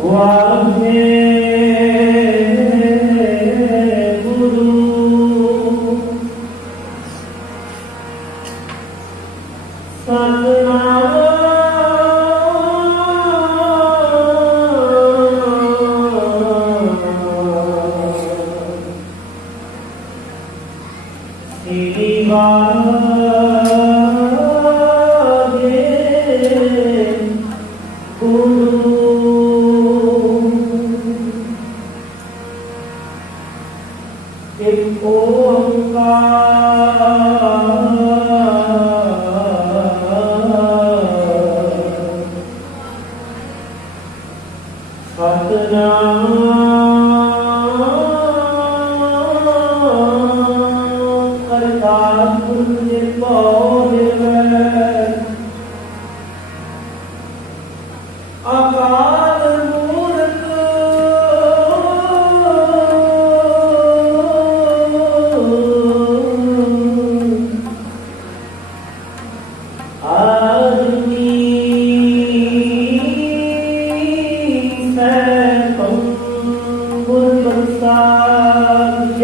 वाहे गुरु सतनाम श्री वाहे गुरु एक ओंकार सतनाम करता पुरख निर्भय निर्वैर अकाल मूरत आदि सैकं गुरुवंशाय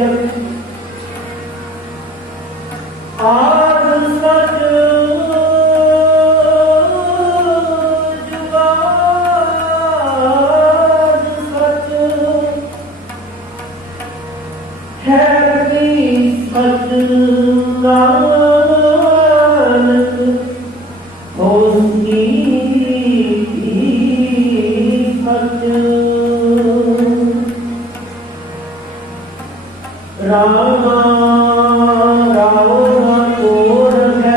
आद सच जुगाद सच है सच नानक होसी सच रामा राव कोर है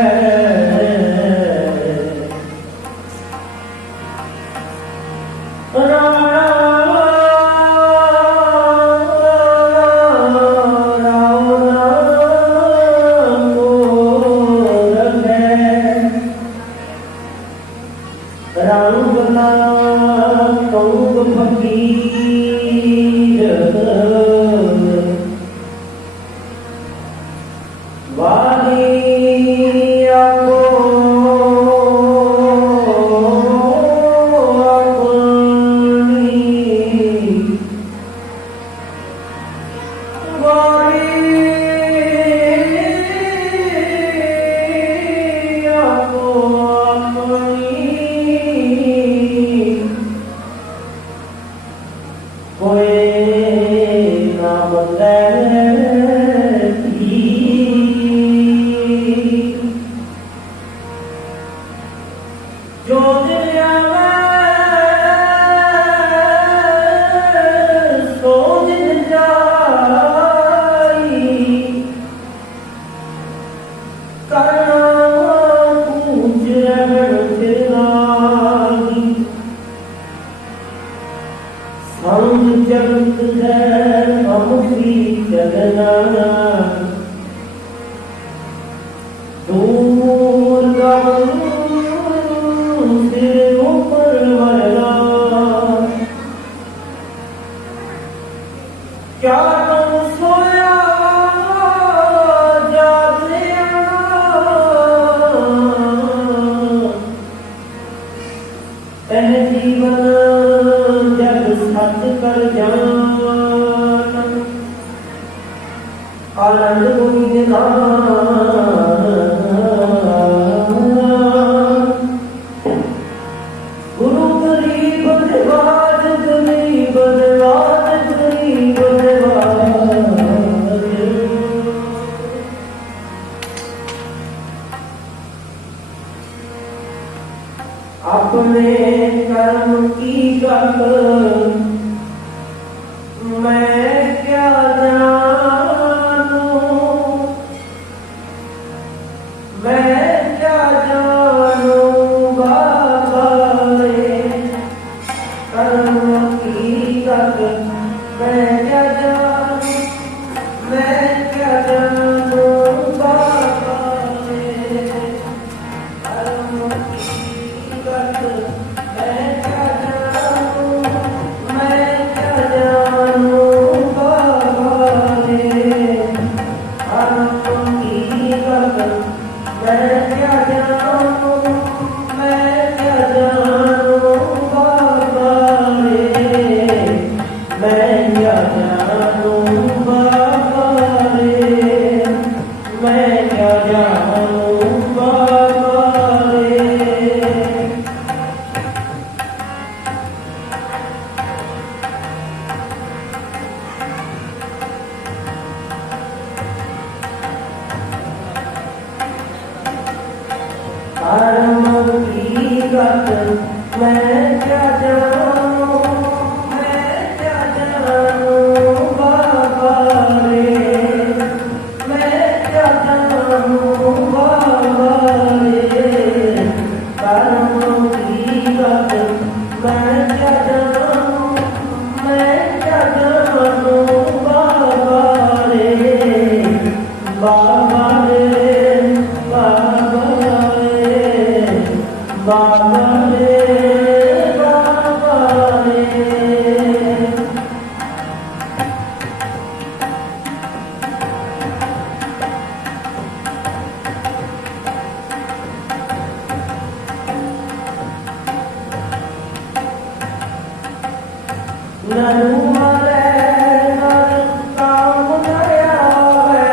जगत है अमुसी जगना दूर सिर ऊपर वरना क्या तुम सोया जागने पह जीवन जग सत कर जान आनंद गोविंद नाम गुरु गरीब नवाज गरीब नवाज गरीब नवाज अपने कर्म की गत मैं क्या जानूं बाबा रे कर्म की गत मैं क्या जानूं बाबा रे कर्म की गत मैं क्या जानूं बाबा रे कर्म की गत मैं क्या जानूं बाबा रे आरंभ की गत मैं क्या जानूं, मैं क्या जानूं बाबा रे, मैं क्या जानूं बाबा रे। आरंभ की गत मैं क्या जानूं, मैं क्या जानूं बाबा रे, बाबा रे, बाबा रे, बाबा रे, बाबा रे। ननु मरे नर काम नया है,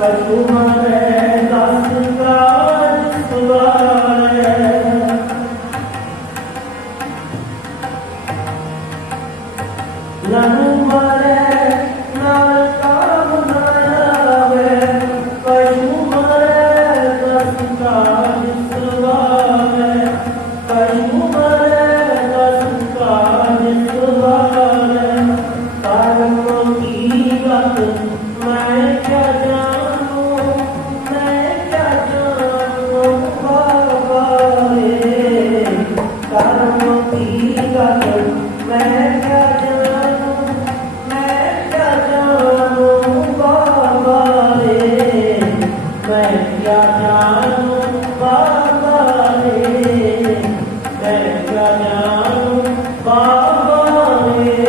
पशु मरे दस काज सुवारे। ननु मरे नर काम नया है, पशु मरे दस काज सुवारे, पशु मरे दस काज सुवारे। कर्म की गत मैं क्या जानूं, मैं क्या जानूं बाबा रे। कर्म की गत मैं क्या जानूं, मैं क्या जानूं बाबा रे, मैं क्या जानूं बाबा रे, मैं क्या जानूं बाबा रे।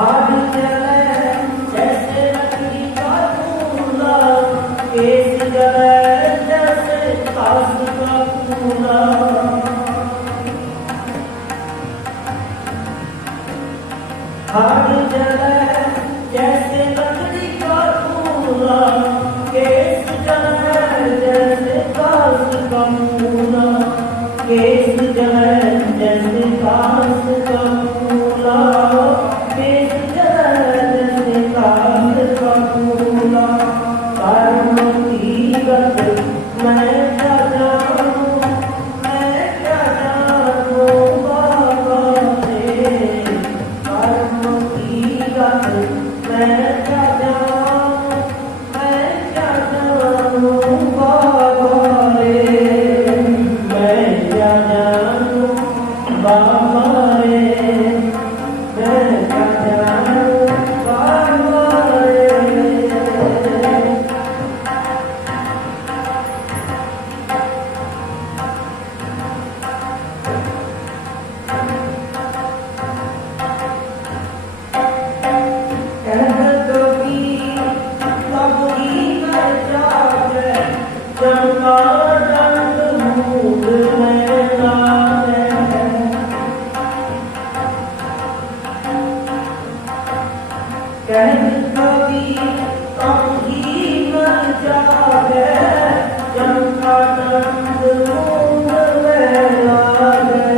आग जले जैसे लकड़ी का चूल्हा, केस जले जैसे ताश का कूला। आग जले जैसे लकड़ी का चूल्हा, केस जले जैसे ताश का कूला, केस जले जैसे ताश का कूला, केस जले जैसे ताश का कूला। कर्म की गत मैं क्या जानूं, मैं क्या जानूं बाबा रे। कर्म की गत मैं क्या जानूं, मैं क्या जानूं बाबा रे, मैं क्या जानूं बाबा रे, मैं क्या जानूं बाबा रे। कहत की तब ही कर जागे, जमका दंड मूड में लागे। कहत की तब ही कर जागे, जमका दंड मूड में लागे।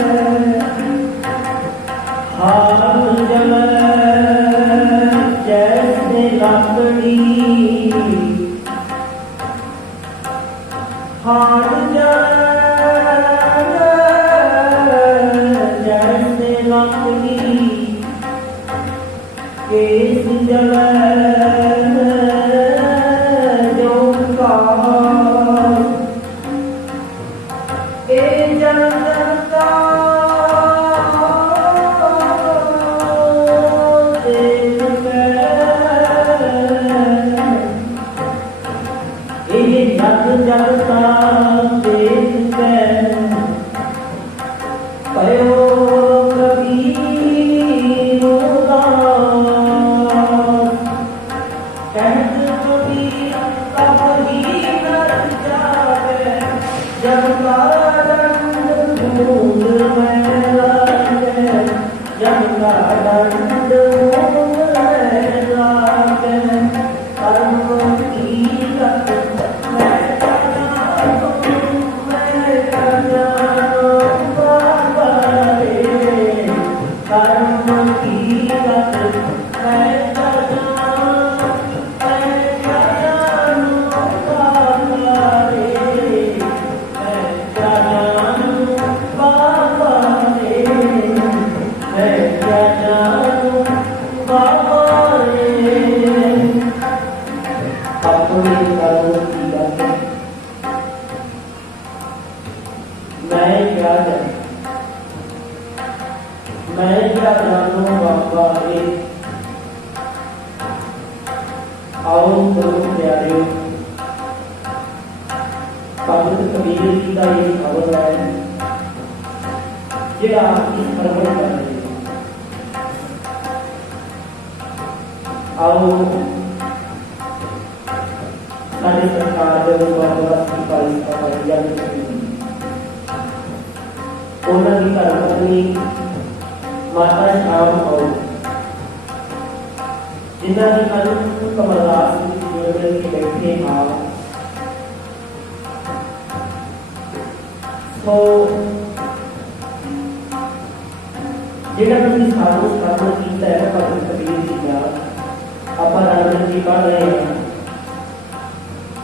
हाल जले जैसे लकड़ी, हाल जले जैसे लकड़ी, केस जले जो काश। ए जनता देख के, ए जग जगता देख के, भयो कबीर उदास। कहत कबीर तब ही नर जागे, जब का दंड मूल में लागे, जब का दंड मूल में लागे। कर्म की गत मैं क्या जानूं, मैं क्या जानूं बाबा मैं क्या जानू बाबा रे, आओ गुरु प्यारे। भगत कबीर जी का ये शब्द है जिहड़ा इस प्रगट कर रहे हैं। आओ साडी सरकार दे बाबा श्री पाल साहब उन्होंने की धर्मपत्नी माता श्याम कौर जिन्हों की कल कमलदास की बैठे हाँ तो जिहड़ा तुसीं सानू श्रवण कीता है भगत कबीर जी का आपां रामचंद्र जी पढ़ रहे हैं।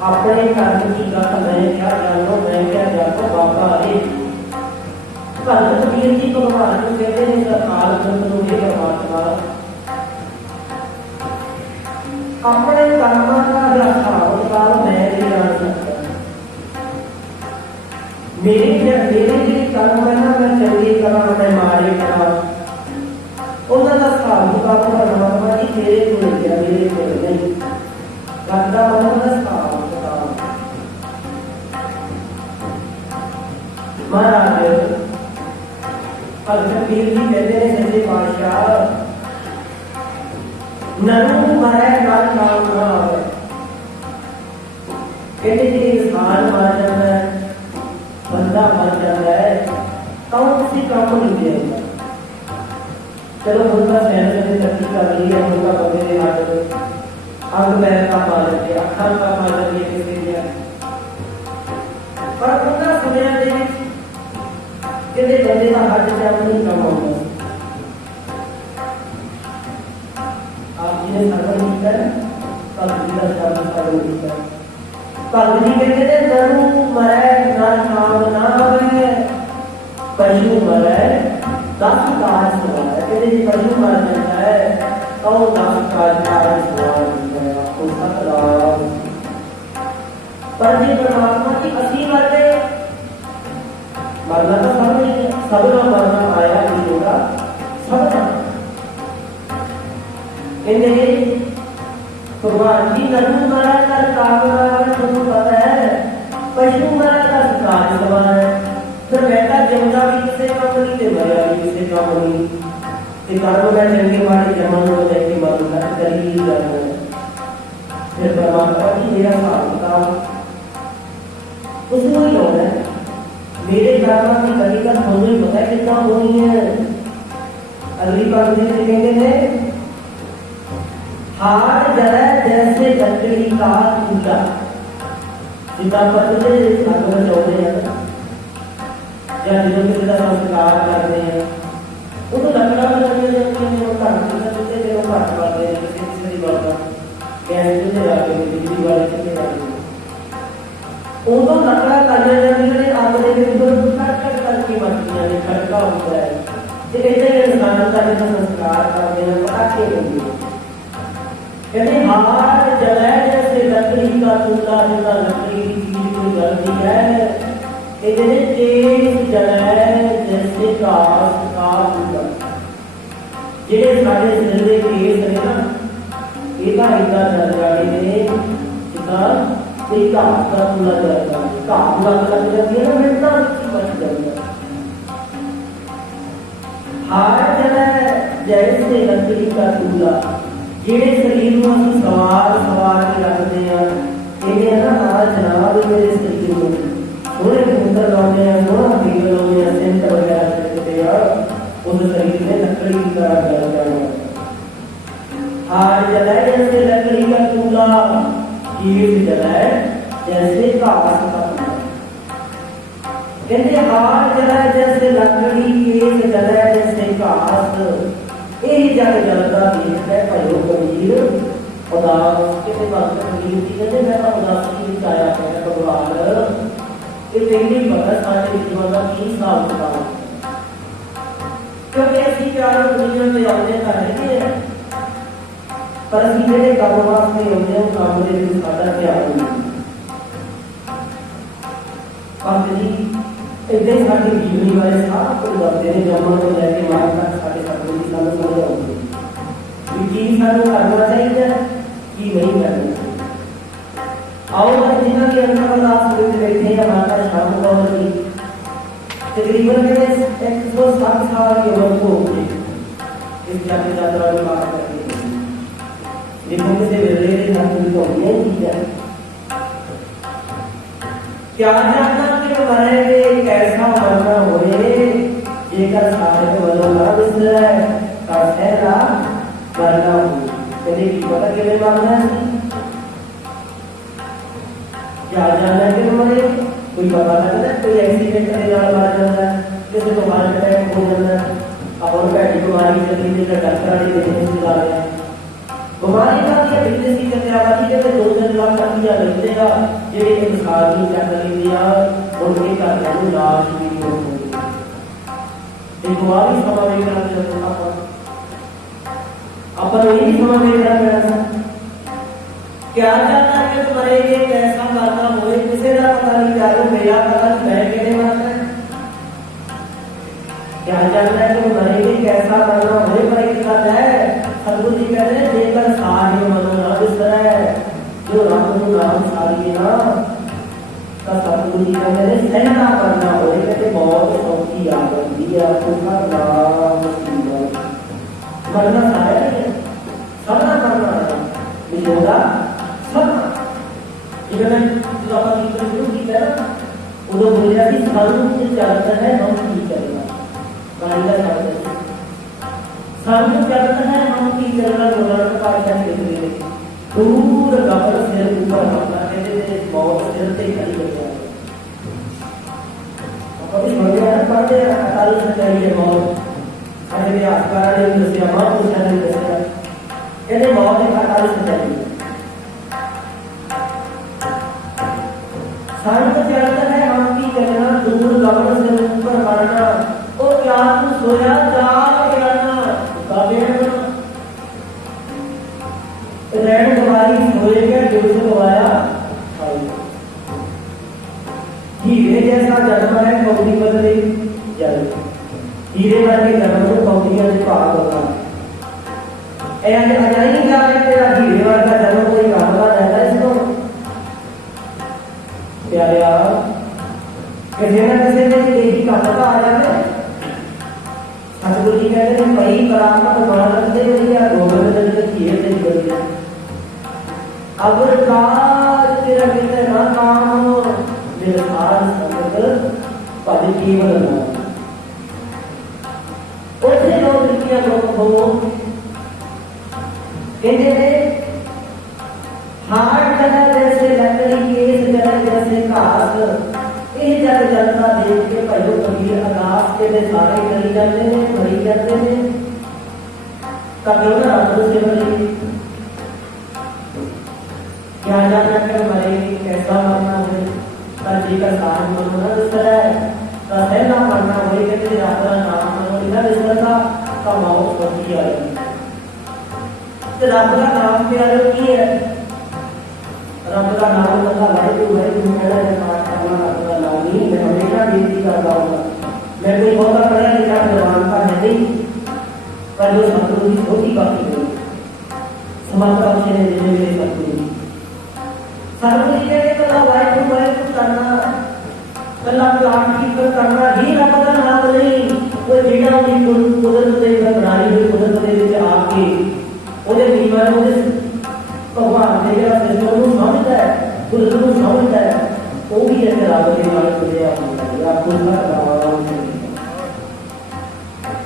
अपने कर्म की गत मैं क्या जानो, मैं क्या जानो बाबा रे। भगत कबीर जी भगवान को कहते हैं अकाल पुरख नूं हे परमात्मा अपने कर्मां का हिसाब किताब मैं नहीं जान सकता। मेरे जो कर्म है ना, मैं चंगे करा मैं माड़े करा उन्होंने हिसाब किताब परमात्मा जी तेरे को मिल गया, मेरे को नहीं करता। उन्होंने हिसाब किताब महाराज भगत कबीर जी कहते हैं सच्चे पातशाह नरू मरै नर नाम ना आवे। कहते जी इंसान मर जाता है, बंदा मर जाता है तो किसी काम नहीं दिया। चलो उनका सैनिक ने तरक्की कर ली है, उनका बंदे ने हाथ अंग पैर का मार दिया, अखा का मार दिया किसी ने, पर उनका समय कहते बंदे का हाथ जब नहीं कम होगा। आप जी ने सर्वन किया है, भगत जी का सर्वन किया है। भगत जी कहते थे नरू मरै नर नाम ना आवे, पशु मरै 10 काज सवार। कहते जी पशु मर जाता है तो 10 काज सवार आपको सतलाभ। पर जी परमात्मा की असी मरते मरना तो सब नहीं, सबका मरना आया नहीं होगा सबका। कहते भगवान जी नरू मरा कर कामना तुम पता है, पशु मरा का काज सवार है। फिर बेटा जमदा भी किसी काम नहीं थे, मरा भी किसी काम नहीं। ये कर्म में चंगे मारे जमन हो जाए कि मरना करी ही जाना है। फिर परमात्मा जी मेरा हिसाब किताब उसको ही होना है। मेरे कर्म की कभी का थोड़ी पता है कितना होनी है। अगली बात से कहते हैं हार जरा जैसे लकड़ी का टूटा। सीता पत्नी अगर चौधरी है या जिसको किसी का संस्कार करते हैं वो तो लकड़ा में लगे जाते हैं, वो घर में चलते हैं, वो घर करते हैं किसी की बात का कैसे से जाते हैं बिजली वाले से जाते हैं वो तो लकड़ा करने जाते हैं। आपने के ऊपर कट कट करके मछलियां ने खटका होता है। ये कहते हैं इंसान का जो संस्कार करते हैं पटाखे होंगे। कहते हार जलाए जैसे लकड़ी का टूटा, जितना लकड़ी की चीज कोई गलती है कहते तेज जलाए जैसे घास का टूटा। जेडे साडे सिर दे केस ने ना ਇਹਦਾ ਇਦਾਂ ਚੱਲ ਜਾਣੇ ਨੇ ਜਿੱਦਾਂ ਇਹ ਘਾਹ ਦਾ ਪੂਰਾ ਚੱਲਦਾ ਘਾਹ ਨੂੰ ਅੱਗ ਲੱਗ ਜਾਂਦੀ ਹੈ ਨਾ ਮਿੰਟਾਂ ਵਿੱਚ ਹੀ ਬਚ ਜਾਂਦਾ। हार जला जैसे लकड़ी का चूल्हा जेड़े शरीर में असं सवार सवार के रखते हैं ये ना आज जनाब मेरे शरीर में थोड़े कबूतर लाने हैं, थोड़ा तेल लाने हैं, सेंट वगैरह करते हैं उस शरीर में लकड़ी की तरह जल जाना। हार जलाए जैसे लकड़ी का चूल्हा, कीट जलाए जैसे घास का चूल्हा। कहते हार जलाए जैसे लकड़ी, केस जलाए जैसे घास। यही जग जलता देखता है भाइयों कबीर उदास। कहते भगत कबीर जी कहते मैं तो उदासी में आया कहता भगवान ये पहले पता सारे जीवन का की हिसाब किताब, क्योंकि असं प्यार दुनिया में आने का है पर असं जो काम वास्ते आते हैं काम के साडा प्यार नहीं। भगत जी इदां ही साडी जीवनी बारे सब कुछ दसदे ने, जन्मण तो लैके मरण तक साडे सतगुरु जी सानूं समझाउंदे कि की सानूं करना चाहिए की नहीं करना चाहिए। आओ असीं जिन्हां दी अंतर अरदास विच बैठे हैं माता शाम कौर जी तकरीबन 107 साल की उम्र को इस जाति यात्रा में पाठ करते हैं। देखो किसी वेले के साथ तो होनी ही चीज़ क्या जानना कि मरेंगे कैसा मरना होए, जेकर साहिब वालों ना विसरे का सहरा मरना हो। कभी की पता के लिए मरना है क्या जानना कि मरे कोई पता लगता है, कोई एक्सीडेंट के नाल मर जाता है, किसी को हार्ट अटैक हो जाता है, अब और भैड़ी बीमारी चली थी तो डॉक्टर वाली बिजनेस चला रहे हैं बीमारी का ये बिजनेस की कत्यावादी के 2-3 लाख रुपया लेते हैं जेडे इंसान की चक लेंदे आ उनके घर में लाश भी हो देखो आ भी समा वेखना चाहिए अपन यही समा वेखना पैना क्या जानना कि मरेंगे कैसा मरना होए किसी का पता नहीं चाहे मेरा पता नहीं मैं कहने मरना है क्या जानना है कि मरेंगे कैसा मरना होए पर एक बात है सतगुरु जी कहते हैं जेकर साहिब मनो ना विसरे जो रब को नाम सारिए ना तो सतगुरु जी कहते हैं सहना करना होए कहते बहुत सौखी याद होती है आपका नाम मरना सारा है सबना करना है विजोदा सब इधर जो अपन कीर्तन शुरू किया ना उधर बोलिया कि सारू से चलता है हम की करना गाइला शब्द सारू चलता है हम की करना बोलना का पाठन के लिए दूर गबर सिर ऊपर रखना कहते थे बहुत सिर से खड़ी हो जाए कभी भगवान पढ़ते अकाल सच्चाई है बहुत अरे आस्कार ने दसिया मां पूछा ने दसिया कहते बहुत ही अकाल सच्चाई है सारू चलता है हम की करना दूर गबर सिर ऊपर मारना ओ क्या तू सोया जाग करना रैन दवाई सोए के दिल से दवाया हीरे जैसा जन्म है कौड़ी बदले जल हीरे वर्गे जन्म को कौड़ियां से भाग होता है ऐसे अजाई क्या है तेरा हीरे वर्गा जन्म कोई कामला रहता है इसको प्यारे किसी न किसी ने यही कामला आ जाता है सतगुरु जी कहते हैं कई परामर्श मान रखते हैं गोविंद दल के खीरे से निकल अब काज तेरा कितने ना काम निर्धार संगत पद केवल ना उसे लोग दुनिया लोग हो कहते हैं हार्ट जगह जैसे लकड़ी केस जगह जैसे घास ये जग जनता देख के भाइयों कबीर अरदास के लिए सारे करी जाते हैं मरी जाते हैं कभी ना रब से मरी क्या जानना कर मरेगी कैसा मरना हो पर जी का साथ मरना विसर है तो सहना मरना हो कहते रब का नाम मनो बिना विसरता तो मौत होती आएगी तो रब का नाम प्यारे की है रब का नाम बंदा वाहिगुरू कहना है पाठ करना रब का नाम नहीं मैं हमेशा बेनती करता हूँ मैं कोई बहुत पढ़ा लिखा जवान का है नहीं पर जो सतगुरु की छोटी बात है समर्थ बख्शे ने जिन्हें मेरे सतगुरु सतगुरु जी कहते कला वाहिगुरू करना कला प्लाट की करना ही रब का नाम नहीं वो जेड़ा उनकी कुदरत दे बनाई हुई कुदरत दे विच आके ओदे जीवन ओदे भगवान ने जेड़ा सिस्टम को समझदा है कुदरत को समझदा है वो भी ऐसे रब के नाल जुड़िया होता है आपको ना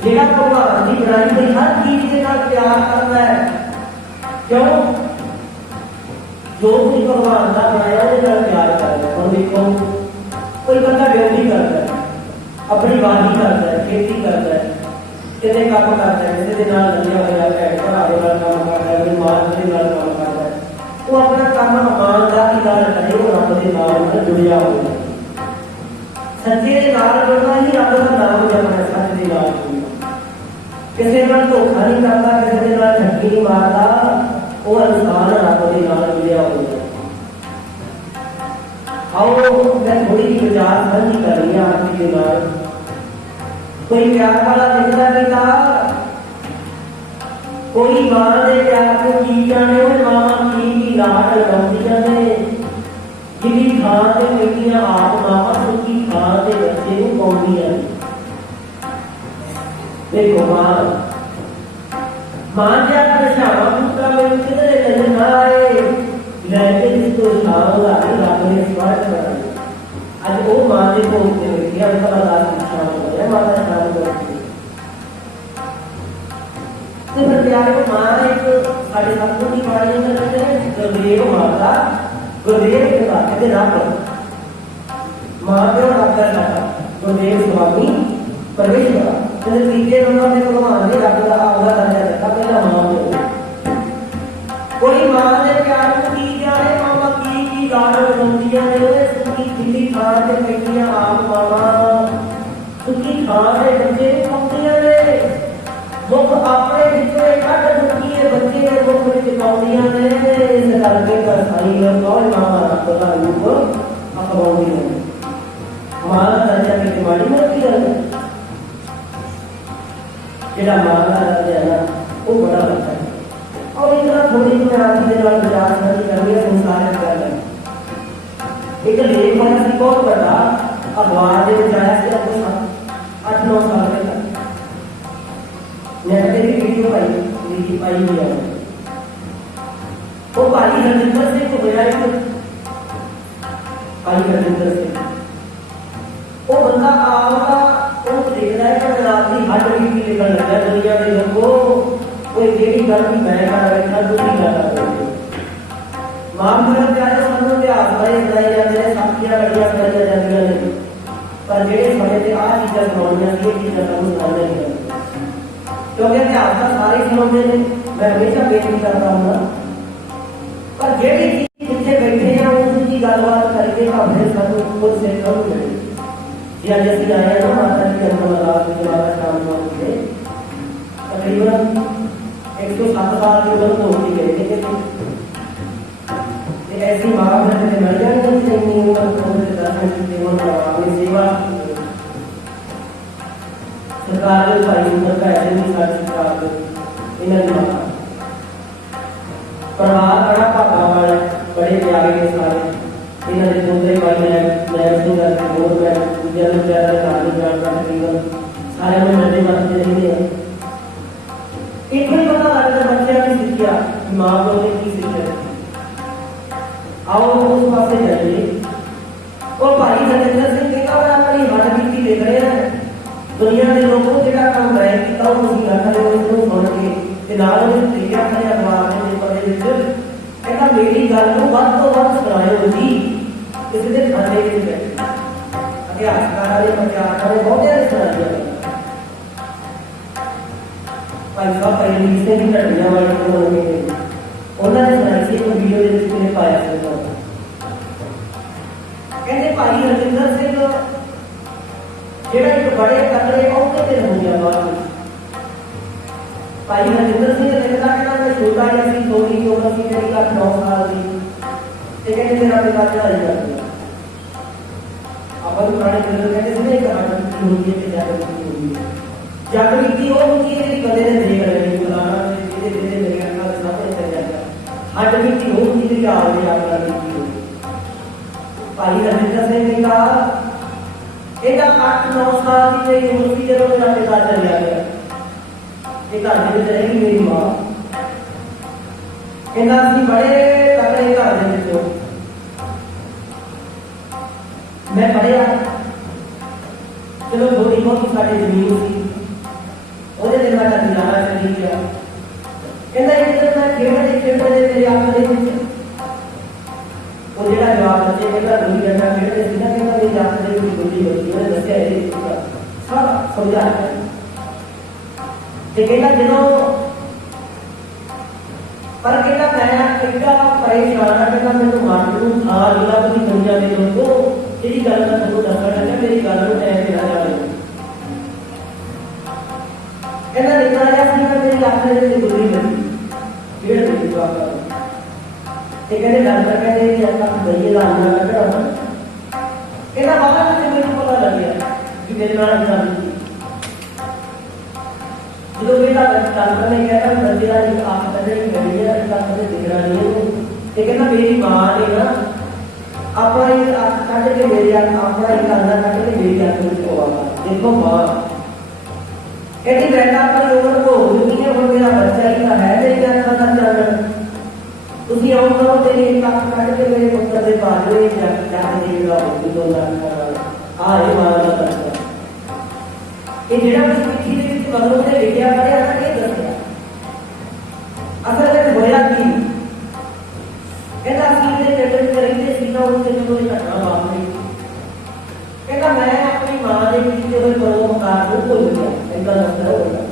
जेड़ा भगवान की बनाई हुई हर चीज के नाल प्यार करता है क्यों जो भी भगवान का बनाया उसके नाल प्यार करता है। और देखो कोई बंदा ड्यूटी करता है अपनी वाही करता है खेती करता है कितने काम करता है किसी के नाल लगिया होया है भरावे वाला काम करता है माल के नाल काम करता है वो अपना काम ईमानदारी नाल करे वो रब के नाम जुड़िया होता है सच्चे के नाल जुड़ना ही रब का नाम जपना सच के नाल किसी नाल धोखा नहीं करता किसी के नाल ठगी नहीं मारता वो इंसान रब के नाल जुड़िया होता है आओ मैं थोड़ी जी विचार साझी कर रही आप जी के नाल। कोई प्यार वाला लिखता पिता, कोई मां के प्यार को की जाने, मामा की लाड लगाउंदियां ने, जिहदी थां ते बेटियां आप मामा सुखी थां ते बच्चे नूं पाउंदियां ने। देखो मां दिया परेशाना पुत्रा मैनूं किधरे नजर ना आए, लैके जिसको छाव लाई रब ने स्वर्ग बनाई। अज वो मां के भोग ते बैठी अल्लाह अरदास की छाव हो जाए, माता छाव करती तो फिर प्यारे मां एक साढ़े सतगुर की बाणी में कहते हैं गुरदेव माता, गुरदेव पिता कहते रब मां प्यो रब का साडा गुरदेव स्वामी परमेश्वर। तीजे नंबर से भगवान ने रब का आवला दर्जा दिता, पहला मां प्यो। कोई मां ने प्यार को की जाने, मामा की लाड लगाउंदियां ने, सुखी जिंदी थां ते बैठियां आप मामा सुखी थां ते बच्चे पाउंदियां ने। मुख अपने विचों कट दुखी बच्चे के मुख विच पाउंदियां ने, इस करके परसाई कौन मामा रब का रूप अखवाउंदियां ने। मां का दर्जा की माड़ी मोटी गल है, जिहड़ा मां का दर्जा है ना वो बड़ा होता है। और इतना थोड़ी मैं आज के नाल विचार साझी करनी है संसार गल है। एक लेख होया सी बहुत बड़ा, अखबार दे विच आया सी अपने 8-9 साल पहले। नेट ते भी वीडियो पाई हुई है। वो भाई हरजिंदर सिंह को गया एक भाई हरजिंदर सिंह, वो बंदा आवला वो देखदा है कि रात की हट भी निकल लगा दुनिया के लोगों, कोई जेड़ी गल की मैं कर बैठा दूसरी गल कर बैठे। मां मेरे प्यारे सानू इतिहास बारे सुनाई जाते हैं, साखियां लड़ियां सुनाई जांदियां ने, पर जेड़े समय ते आ चीज़ां सुनाउणियां सी, ये चीज़ां सानू सुनाउणियां नहीं, क्योंकि इतिहास का सारे सुनाते हैं। मैं हमेशा बेनती करता हूँ, पर जेड़ी चीज जिथे बैठे हैं उसकी गलबात करके भावे सानू खुद से कम मिले। जी अज असीं आए ना माता जी जन्म अरदास के माता शाम को तकरीबन 107 साल की उम्र तो होती गई थी। ऐसी माँ बहन मिल जाएंगे इतनी उम्र दर्शन की सेवा सरकार के भाई सुंदर का ऐसे नहीं सारी सरकार इन्होंने परिवार बड़ा भागा वाला बड़े प्यारे के सारे इन्होंने दूसरे भाई मैं सुंदर के और मैं जन्म प्यारा नानी जानता तकरीबन सारे में मजे मरते रहते हैं। एक भी पता लगता बच्चे की शिक्षा माँ को की शिक्षा। आओ उस पास जाइए और भाई हरजिंदर सिंह कहता मैं अपनी हट बीती देख रहे हैं दुनिया के लोगों जिहड़ा काम मैं कीता वो तुसीं कर रहे हो, इसनूं सुण के ते नाल ओह लिखिया खड़े अखबार दे पेपर दे विच कहता मेरी गल नूं वध तों वध सुणाओ जी, किसी दे खाने विच बैठे इतिहासकारां ने प्रचारकां ने बहुतिआं ने सुणाईआं। भाई साहब पहली से भी ढड्डियां वाले को लगे उन्होंने सुनाई सी वीडियो दे विच मैंने पाया सी। कहते भाई हरजिंदर सिंह जेड़ा एक बड़े तगड़े औखे ते हो गया बाद में। भाई हरजिंदर सिंह लिखदा कहना मैं छोटा जिहा सी, छोटी उम्र सी मेरी 8-9 साल दी, ते कहते मेरा पिता चढ़ाई कर दिया। अपन पुराने बुजुर्ग कहते थे ना एक हट बीती होती है जग बीती होती है। जग बीती वो होती है जिहड़ी कदे ने देख रहे गुलाना धीरे धीरे मेरे अक्खां दे सामने चल जाता। हट बीती वो होती जिहड़ी आपने आपका बीती होती। भाई हरजिंदर सिंह ने कहा ਇਹਦਾ 8-9 साल की मेरी उम्र थी जब मेरा पिता चलिया गया। एक घर में रहेगी मेरी माँ, कहना असीं बड़े तगड़े घर दे विचों मैं पढ़िया, चलो थोड़ी बहुत साडी जमीन सी ਉਹਦੇ ਤੇ ਸਾਡਾ ਗੁਜ਼ਾਰਾ ਚੱਲੀ ਗਿਆ। ਕਹਿੰਦਾ ਇੱਕ ਦਿਨ ਮੈਂ ਖੇਡਦੇ ਮੇਰੇ ਆਪ ਦੇ ਵਿੱਚ ਉਹ ਜਿਹੜਾ ਜਵਾਬ ਬੱਚੇ ਕਹਿੰਦਾ ਗੁੱਲੀ ਡੰਡਾ ਖੇਡਦੇ ਸੀ ਨਾ, ਕਹਿੰਦਾ ਮੇਰੀ ਆਪ ਦੇ ਵਿੱਚ ਗੁੱਲੀ ਵੱਜੀ। ਉਹਨੇ ਦੱਸਿਆ ਇਹ ਸਭ ਸਮਝਾਇਆ ਤੇ ਕਹਿੰਦਾ ਜਦੋਂ पर कहता मैं एडा परेशान है, कहता मैं मानू था जिला पूरी दुनिया के लोगों तेरी गल मैं तुमको दसना लगा, मेरी गल को टाइम देना चाहे। कहता निकला या मेरी आखिर में गुजरी बनी डेढ़ दिन तो आपका कहते डॉक्टर कहते कि आपका दही का हमला लगा कहना बाहर में मेरे पता लग गया कि मेरे नाल इतना नहीं। जो बेटा डॉक्टर ने कहता बच्चे का एक आंख कदे ही गई है, इसका कदे दिखना नहीं है। ये कहना मेरी मां ने ना अपना एक आंख कट के मेरी आंख, अपना एक काना कट के मेरी आंख में छुपावा। देखो मां कहती बेटा अपनी उम्र को हो चुकी है, वो मेरा बच्चा ही का है, मेरी आंख का चल तुसी आउं करो, तेरी एक आंख कट के मेरे पुत्र दे पाले जाके देगा वो दो लाख आ ये मां का बच्चा। ये जेड़ा कुछ चिट्ठी दे विच मगरों ने लिखिया पढ़िया ना ये दसया असल में होया की कहता सीधे चटन करेंगे सीधा उससे जो कोई घटना वापरी। कहता मैं अपनी मां ने कीते हुए परोपकार को भूल गया, ऐसा लगता होगा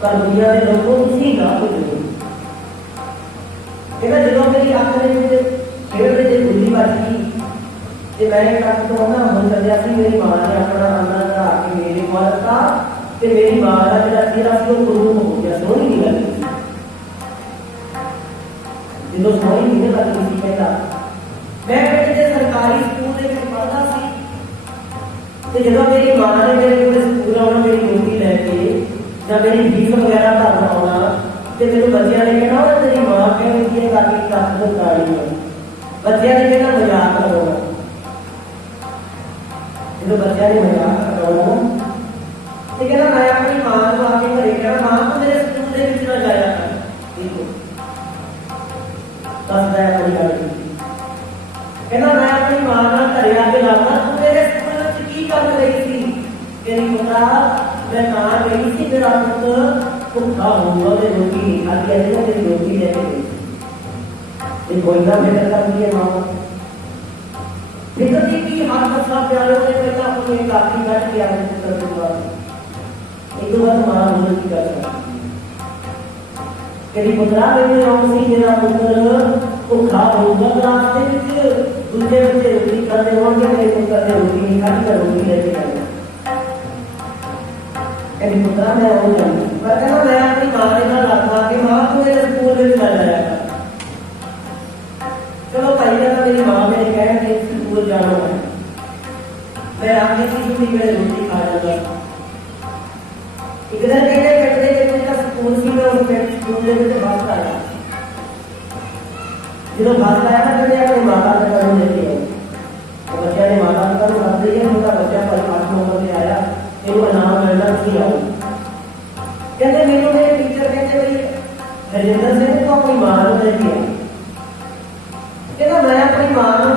पर दुनिया के लोगों उसी ना भूल गए। कहता जो मेरी अख ने खेल में गुल्ली बची ते मैं कट तो ना हो चलिया सी, मेरी मां ने अपना अन्ना चढ़ा के मेरे कोल था ते मेरी मां का जेड़ा चेहरा सी वो गुरूम हो गया, सोहनी नहीं लगती जो सोहनी नहीं लगती सी। कहता मैं बेटे दे सरकारी स्कूल दे विच पढ़दा सी ते जदों मेरी मां ने मेरे कोल स्कूल आउणा, मेरी रोटी लेके या मेरी फीस वगैरह भरना आउणा ते मेरे बच्चियां ने कहना तेरी मां कहंदी है काकी कस दो ताड़ी है, बच्चियां ने कहना मजाक करो। जो बच्चा ने मजाक करवाना तो कहना मैं अपनी मां को आके घरे कहना मां को मेरे स्कूल दे विच ना जाया कर। देखो दसदा है अपनी गल कहना मैं अपनी मां नाल घरे आके लाना तू मेरे स्कूल विच की कर रही थी। तेरी पुत्रा मैं कहां गई थी, मेरा पुत्र भुखा होगा ते रोटी नहीं खाती है, तेरी रोटी लेके गई। ये कोई ना बेटा करती है मां फिर की हाथ फसा प्यारे ने पहला अपनी काफी कट के आगे पुत्र दूंगा एक दो बार मां बोल की कर तेरी पुत्रा मेरे औसी मेरा पुत्र भुखा होगा रास्ते विच दूसरे बच्चे रोटी करते होंगे, मेरे पुत्र ने रोटी नहीं खाती तो रोटी लेके आए। तेरी पुत्रा मैं हो जाऊंगी पर कहना मैं अपनी मां ने ना रखा कि मां तू मेरे स्कूल में चला जाया कर। चलो भाई ना मेरी मां मेरे कह के स्कूल जाना है, मैं आगे की भी मेरे रोटी खा जाऊंगा। एक दिन कहते कहते कि मेरा स्कूल सी मैं उस स्कूल में से बात आया जो बात आया ना मैंने अपनी माता पिता को लेके आया तो बच्चा ने माता पिता को साथ दिया, उनका बच्चा पर 8 नंबर में आया फिर वो नाम मिलना नहीं आओ कहते मेरे मेरे टीचर कहते भाई हरिंदर सिंह तो अपनी मां को लेके आया। कहना मैं अपनी मां को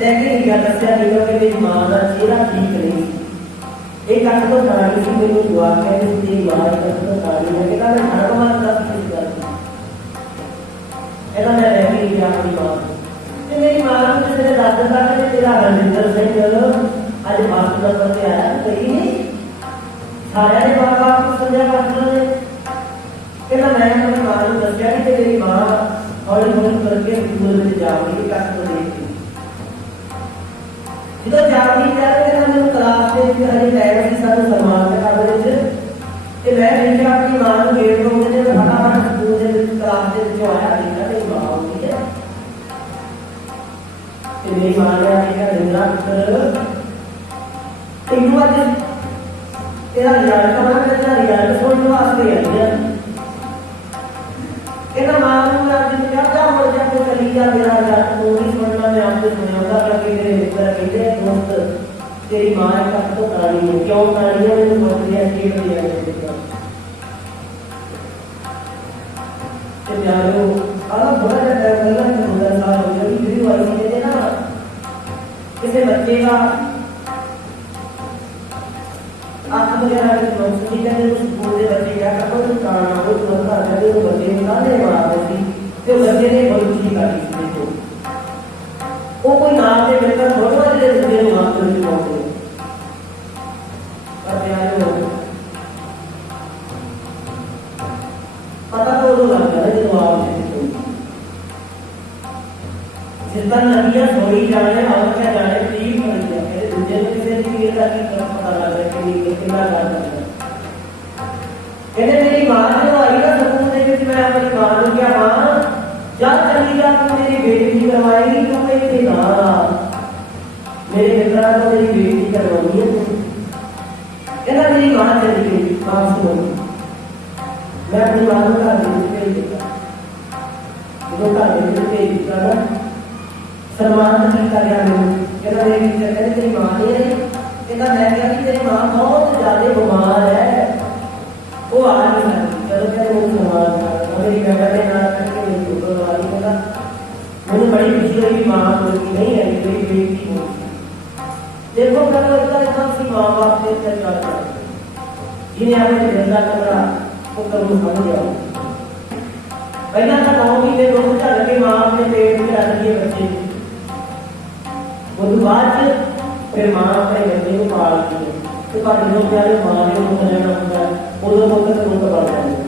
लेके नहीं गया, दसिया नहीं कि मेरी मां का चेहरा ठीक नहीं, एक अख तो ताड़ी सी, मेरे दुआ कहते तेरी मां एक अख तो ताड़ी है। कहना मैं हर बार दस किस कर कहना मैं लेके नहीं गया अपनी मां तो मेरी मां को किसी ने दस दिता कि तेरा हरजिंदर सिंह अज फर्स्ट नंबर से आया कही नहीं सारे ने बार बार को समझा मास्टर ने। कहना मैं अपनी मां को दसिया कि तेरी मां हौली हौली करके स्कूल में जाऊंगी कट तो देखी जो जाऊंगी क्या कहना मैं क्लास में हजे टाइम से सारे सम्मान के काबले से कि मैं हमेशा अपनी मां को गेट में उठने में फटाफट स्कूल के क्लास के जो आया देखा तेरी मां होती है कि मेरी मां ने आके कहा रिंद्रा पुत्र तेनू अज तेरा रिजल्ट आना तेरा रिजल्ट सुनने वास्ते आई है। कहना मां ने आज क्या क्या हो जाए चली जा मेरा रिजल्ट तू नहीं सुनना, मैं आपसे सुनाऊंगा कि मेरे मित्र कहते दोस्त तेरी मां एक अख तो ताड़ी है, क्यों ताड़ी है मैंने सोच लिया कि बढ़िया है ते प्यारो आला बड़ा टाइम पहला 2000 साल हो गया कि वाली कहते ना किसी बच्चे का आंख वगैरह के नौकरी कहते उस स्कूल के बच्चे क्या करते हैं काना वो समझता है कि वो बच्चे ने काने मारते थी तो बच्चे ने बहुत खुशी काटी इसको वो कोई नाम के मिलकर थोड़ा जिले बच्चे को मार कर दिखाते पर प्यारे हो पता तो वो लगता है जो आप जितना नदियां थोड़ी जाने और क्या जाने ठीक हो जाए दूसरे को किसी की का की पता लग रहा है कि कितना गाल करता है। कहते मेरी मां ने तो आई ना स्कूल दे विच मैं अपनी मां को क्या मां जा चली जा तू मेरी बेटी की करवाएगी तो मैं इतने ना मेरे जाना तो मेरी बेटी करवानी है तू। कहना मेरी माँ चली गई वापस होगी, मैं अपनी माँ को घर भेज देता, जो घर भेज देता ना सलमान की कर लिया मैंने। कहना मेरी टीचर कहते तेरी माँ नहीं आई, कहना मैं क्या कि तेरी माँ बहुत ज्यादा बीमार है, वो आ नहीं सकती। चलो कहते वो सलमान मेरी मैडम ने ना करके मेरी ऊपर वाली कहना मुझे बड़ी खुशी हुई माँ बोलती नहीं है मेरी बेटी बोलती। देखो कल लगता है कौन माँ बाप से चल जिन्हें आपने धंधा करा वो करूँ समझ जाओ। पहला था 9 महीने 2 साल लगे माँ अपने पेट में रख दिए बच्चे, वो बाद फिर माँ अपने बच्चे को पालती है। तो पर जो प्यारे माँ ने उनको लेना होता है वो लोग तक उनको बढ़ जाएंगे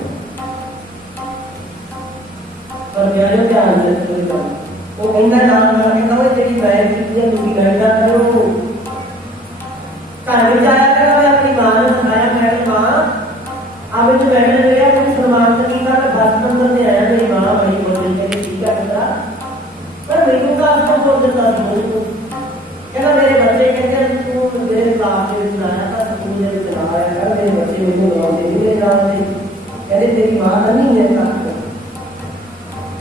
पर प्यारे ध्यान देते वो कहता नाम कहता वो तेरी बहन की दूसरी कहता करो घर में जाया करो। मैं अपनी माँ ने सुनाया मेरी माँ अब जो बैठे हुए हैं कुछ सलमान की का बस नंबर से आया मेरी माँ बड़ी बोल रही ठीक है बेटा पर मेरे को आपको बोल देता कहना मेरे बच्चे कहते तू मेरे क्लास में सुनाया था स्कूल में चलाया कर मेरे बच्चे मुझे बुलाते नहीं ले जाते कहते तेरी माँ नहीं है।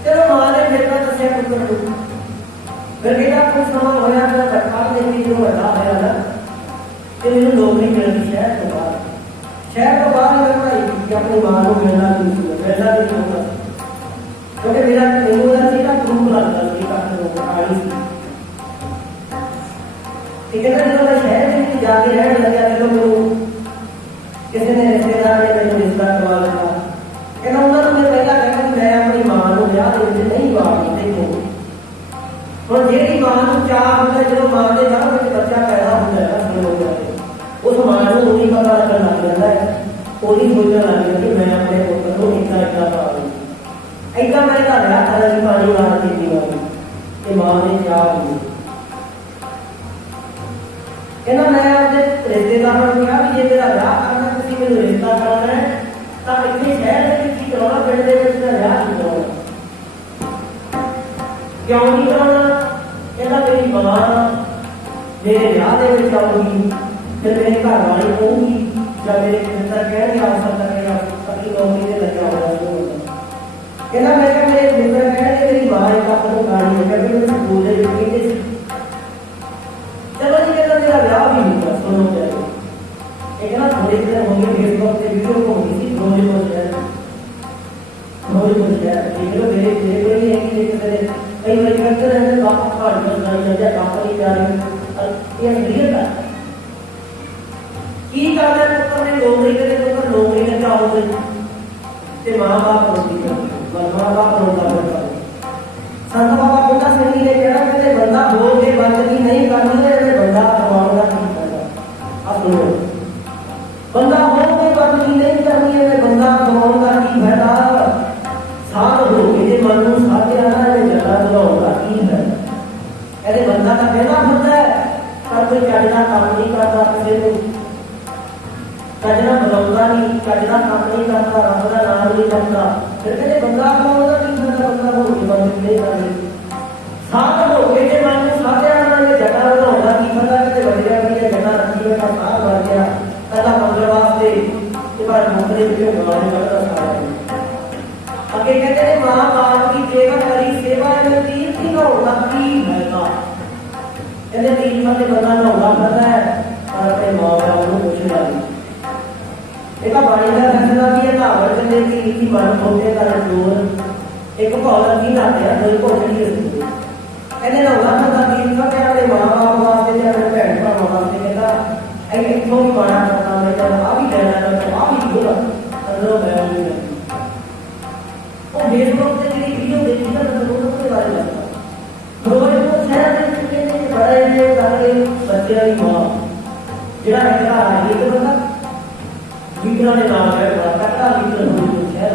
चलो माँ ने फिर मैं दसिया पुत्र फिर कहता कुछ समय होया तो बच्चा देखी जो बड़ा है ना कि मुझे नौकरी मिल गई शहर तो बाहर लग पाई कि अपनी माँ को मिलना नहीं होगा क्योंकि मेरा ग्रुप लगता ठीक है ना। जब मैं शहर में जाके रहने लगा चलो किसी ने रिश्तेदार ने मेरे रिश्ता करवा लिया कहना उन्होंने मैं पहला कहना मैं अपनी माँ को ब्याह नहीं बात देखो और जेडी माँ को चाह होता है जो माँ के घर में बच्चा पैदा होता है उस माँ को नहीं पता लगन लग जाता है कोई सोचने लग गया कि मैं अपने पुत्र को इतना इतना पा लूँ ऐसा मैं ब्याह करा की पानी मार के दीवार कि माँ ने चाह हुई कहना मैं अपने रिश्तेदारों को कहा कि ये मेरा ब्याह करना किसी में रिश्ता करना है तो इतने शहर में किसी करवाना पिंड के ब्याह नहीं करवाना क्यों नहीं कराना कहना मेरी माँ मेरे ब्याह के आऊगी फिर मेरे घर वाली कहूगी जब मेरे मित्र कहेंगे आ सकता है अपनी नौकरी से लगा हुआ कहना मैं मेरे मित्र कहेंगे मेरी माँ एक आपको गाड़ी है कभी मैं बोले चलो जी कहना मेरा ब्याह भी नहीं हुआ सुनो चाहिए एक ना थोड़ी देर होंगे फेसबुक से वीडियो को होगी थी रोज को शेयर देख लो मेरे मेरे लिए है कि कई बार करते रहते बाप का नहीं जाता कंपनी जा रही ये रियल है की करना पुत्र ने नौकरी करे तो नौकरी में क्या हो गई ते मां बाप रोटी करते मां बाप रोता करता संत बाबा बेटा सही ने कहा कहते बंदा बोल के बंदगी नहीं करनी है बंदा करवाना नहीं करना अब सुनो बंदा बोल के बंदगी नहीं करनी है बंदा करवाना की फायदा साथ हो के मन को साथे आना है जगह बनाऊंगा की है अरे बंदा का कहना होता है पर कोई चढ़ना काम नहीं करता किसी को कजना बनाऊंगा नहीं कजना काम नहीं करता रब का नाम नहीं करता फिर कहते बंदा बनाऊंगा नहीं बंदा हो के बंदगी नहीं करनी साथ हो के मन को साथे आना है जगह बनाऊंगा की पता कहते बढ़िया बढ़िया जगह रखी है का साथ भर गया तथा मंगलवार से के बाद दूसरे के गाने करता सारा आगे कहते हैं माँ बाप की सेवा करी सेवा में तीर्थ ही का होगा की है कहते तीर्थ में बंदा ना होगा पता है और अपने माँ बाप को खुश डाली एक बाणी का फैसला भी है ना वर्तने की नीति मन होते का जोर एक भौलक की ना है दो को नहीं है कहते ना होगा पता तीर्थ का अपने माँ बाप वास्ते या अपने बहन भाई वास्ते कहता ऐसे क्यों माना करता मैं तो आ भी रहना तो आ भी बोला अंदर बैठ नहीं फेसबुक से मेरी वीडियो देखी था तो दोनों के बारे में रोज को शहर में चुके थे बड़े ने सारे बच्चे की मां जेड़ा कहता है ये तो बता विक्रा ने नाम है कटरा विक्र हो शहर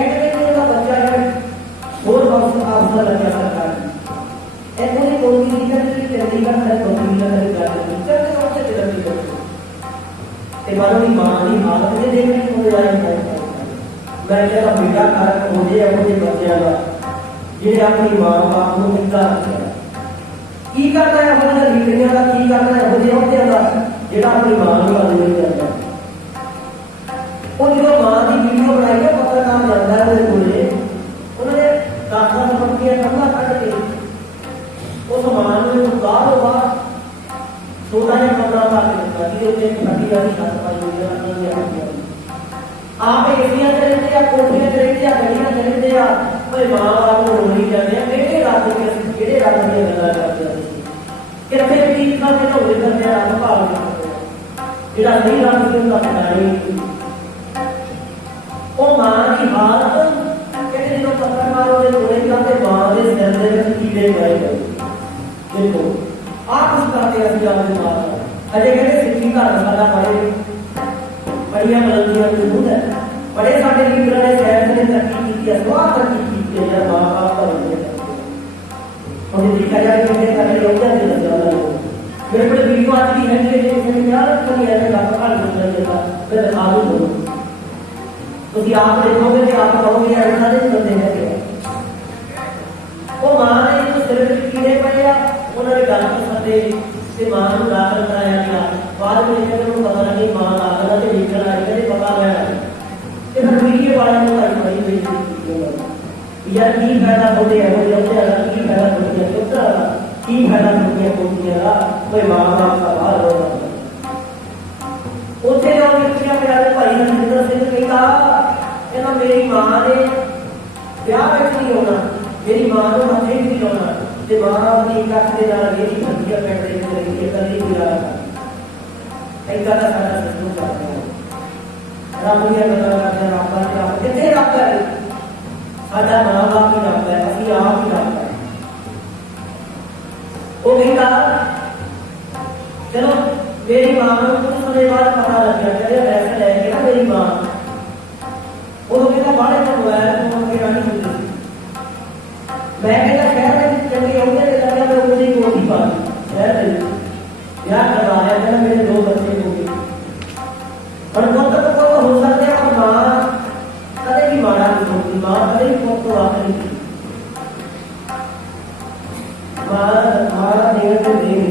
एक का बच्चा है और बॉक्स अफसर लग गया सरकार एक कोई कोई की चंडीगढ़ में नौकरी करने जा रही है चल सबसे जल्दी करते ते मानो की मां की हालत में देखने को मिला है मैं कहता बेटा घर मुझे अपने बच्चों का जिन्हें अपनी माँ बाप को मिलता रखा की करना है हो जिहा लीडरियां का, की करना है हो जिहे अहुदियां का जिहड़ा अपनी मां नूं गल नहीं करदा। वो जो मां की वीडियो बनाई है पत्रकार जाता है उहदे कोले, उन्होंने 10-10 पक्कियां कंधा कट के उस मां नूं बाहरों बाहर छोटा जिहा कमरा ला के दित्ता जिहदे उत्ते एक खड्डी वाली छत पाई हुई है रंगां दी हट्टियां। आप एसियां च रहिंदे आ, कोठियां च रहिंदे आ, गलियां च रहिंदे आ, भाई मां बाप नूं रोई जांदे आ, किहड़े रब दी असीं किहड़े रब दीयां गल्लां करदे आ। कित्थे पीर साहब ढोले करदे आ, रब भाल करदे आ, जिहड़ा नहीं रब सी उहदा पता नहीं। वो मां की हालत कहते जो पत्रकार उहदे कोले जाते मां दे सिर दे विच कीड़े पए होए। देखो आ कुछ करते असं आपके पास अजे कहते सिक्खी घर साडा बड़िया बुलंदियां मौजूद है, बड़े साडे लीडर ने शहर ने तरक्की की, स्वाह तरक्की की है मां बाप का और देखा जाए कि मेरे सारे योगदान दे लगा मेरे को वीडियो आज भी है कि किसी ने यार कोई ऐसे लाभ का नहीं देता मैं दिखा दूं तो कि आप देखोगे कि आप कहोगे यार ऐसा नहीं बंदे हैं क्या। वो मां ने जो सिर में कीड़े पड़े आ उन्होंने डॉक्टर सदे से मां को दाखिल कराया गया। बाद में कहते उनको पता नहीं मां दाखिल है लेकर आई कहते पता है कि फिर वीडियो वाले ने भाई भाई यार की फायदा होते हैं वो जब से अलग की फायदा होती है पुत्र की फायदा होती है कोई मां बाप का बाहर हो रहा उसे और व्यक्तियां मेरे भाई नरेंद्र सिंह कहता कहना मेरी मां ने ब्याह में नहीं होना, मेरी मां को मथे नहीं लाना ते मां अपनी एक अख के नाल मेरी हड्डियां पैर दे के रही कदी गुजारा ऐसा का सारा सिस्टम चलता है। रब दी गल्लां करदे रब का रब किथे रब है साडा मां बाप ही रब है, असि आप ही रब है। वो कहता चलो मेरी मां को कुछ समय बाद पता लग गया कि ऐसा है ना मेरी मां वो कहता बाहर तो मोबाइल फोन के रानी होती मैं कहता शहर में चंगे होते थे लगा मैं उसी को ही पा शहर में ब्याह करवा है कहना मेरे 2 बच्चे हो गए पर वो तक तो हो सकते हैं और मां कदे भी मारा नहीं होती, मां कदे भी पुत को आखिरी मां हमारा देव से देव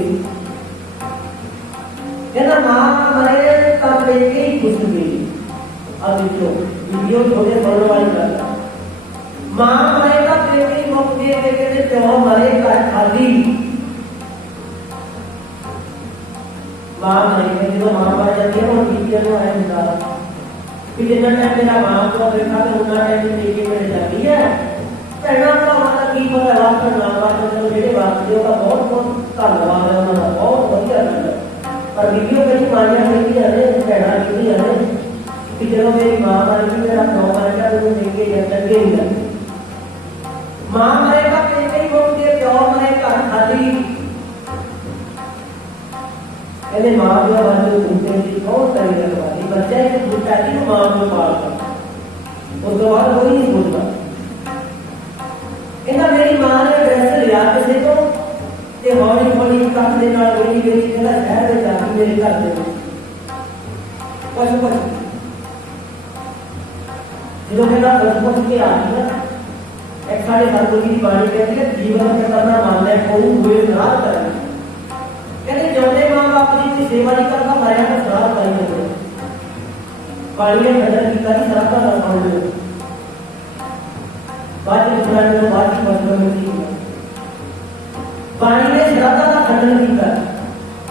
कहना मां मरे तब लेके ही खुश गई। अब देखो वीडियो छोटे बोलने वाली बात मां मरे तब लेके ही मुक्त दे के कहते प्यो मरे का खाली मां मरे जो मां मर जाती है वो वीडियो में है निकाला कि जितना टाइम मेरा मां को देखा तो उतना टाइम लेके मेरे जाती है कहना का मतलब की पता वास्ते नाम वास्ते चलो जेडे वास्ते का बहुत बहुत धन्यवाद है उन्होंने बहुत बढ़िया लगा पर वीडियो कई मारिया नहीं है कहना नहीं है कि चलो मेरी मां मर गई मेरा नौ मर गया तो देंगे या चंगे ही है मां मरेगा पेटे ही बोलते प्यो मरेगा खाली कहते मां जो बाजू घूमते थी बहुत सारी रखवाली बच्चा एक भूटा थी मां को पालता उसके बाद कोई नहीं भूलता कहना मेरी मां ने ड्रेस लिया किसी को ते हौली हौली कप दे नाल गई गई कहना शहर में जाके मेरे घर दे कुछ कुछ जो कहना कुछ के आ गई ना एक साढ़े सतगुरु की बाणी कहती है जीवन में करना मान है कोई हुए श्राद्ध करे कहते जौने मां बाप की सेवा नहीं करता मरिया को श्राद्ध पाई होते पानी में खजर की करी श्राद्ध का पानी में बाद में सुनाने को बाद की फसलों में थी पानी में श्रद्धा का खंडन किया।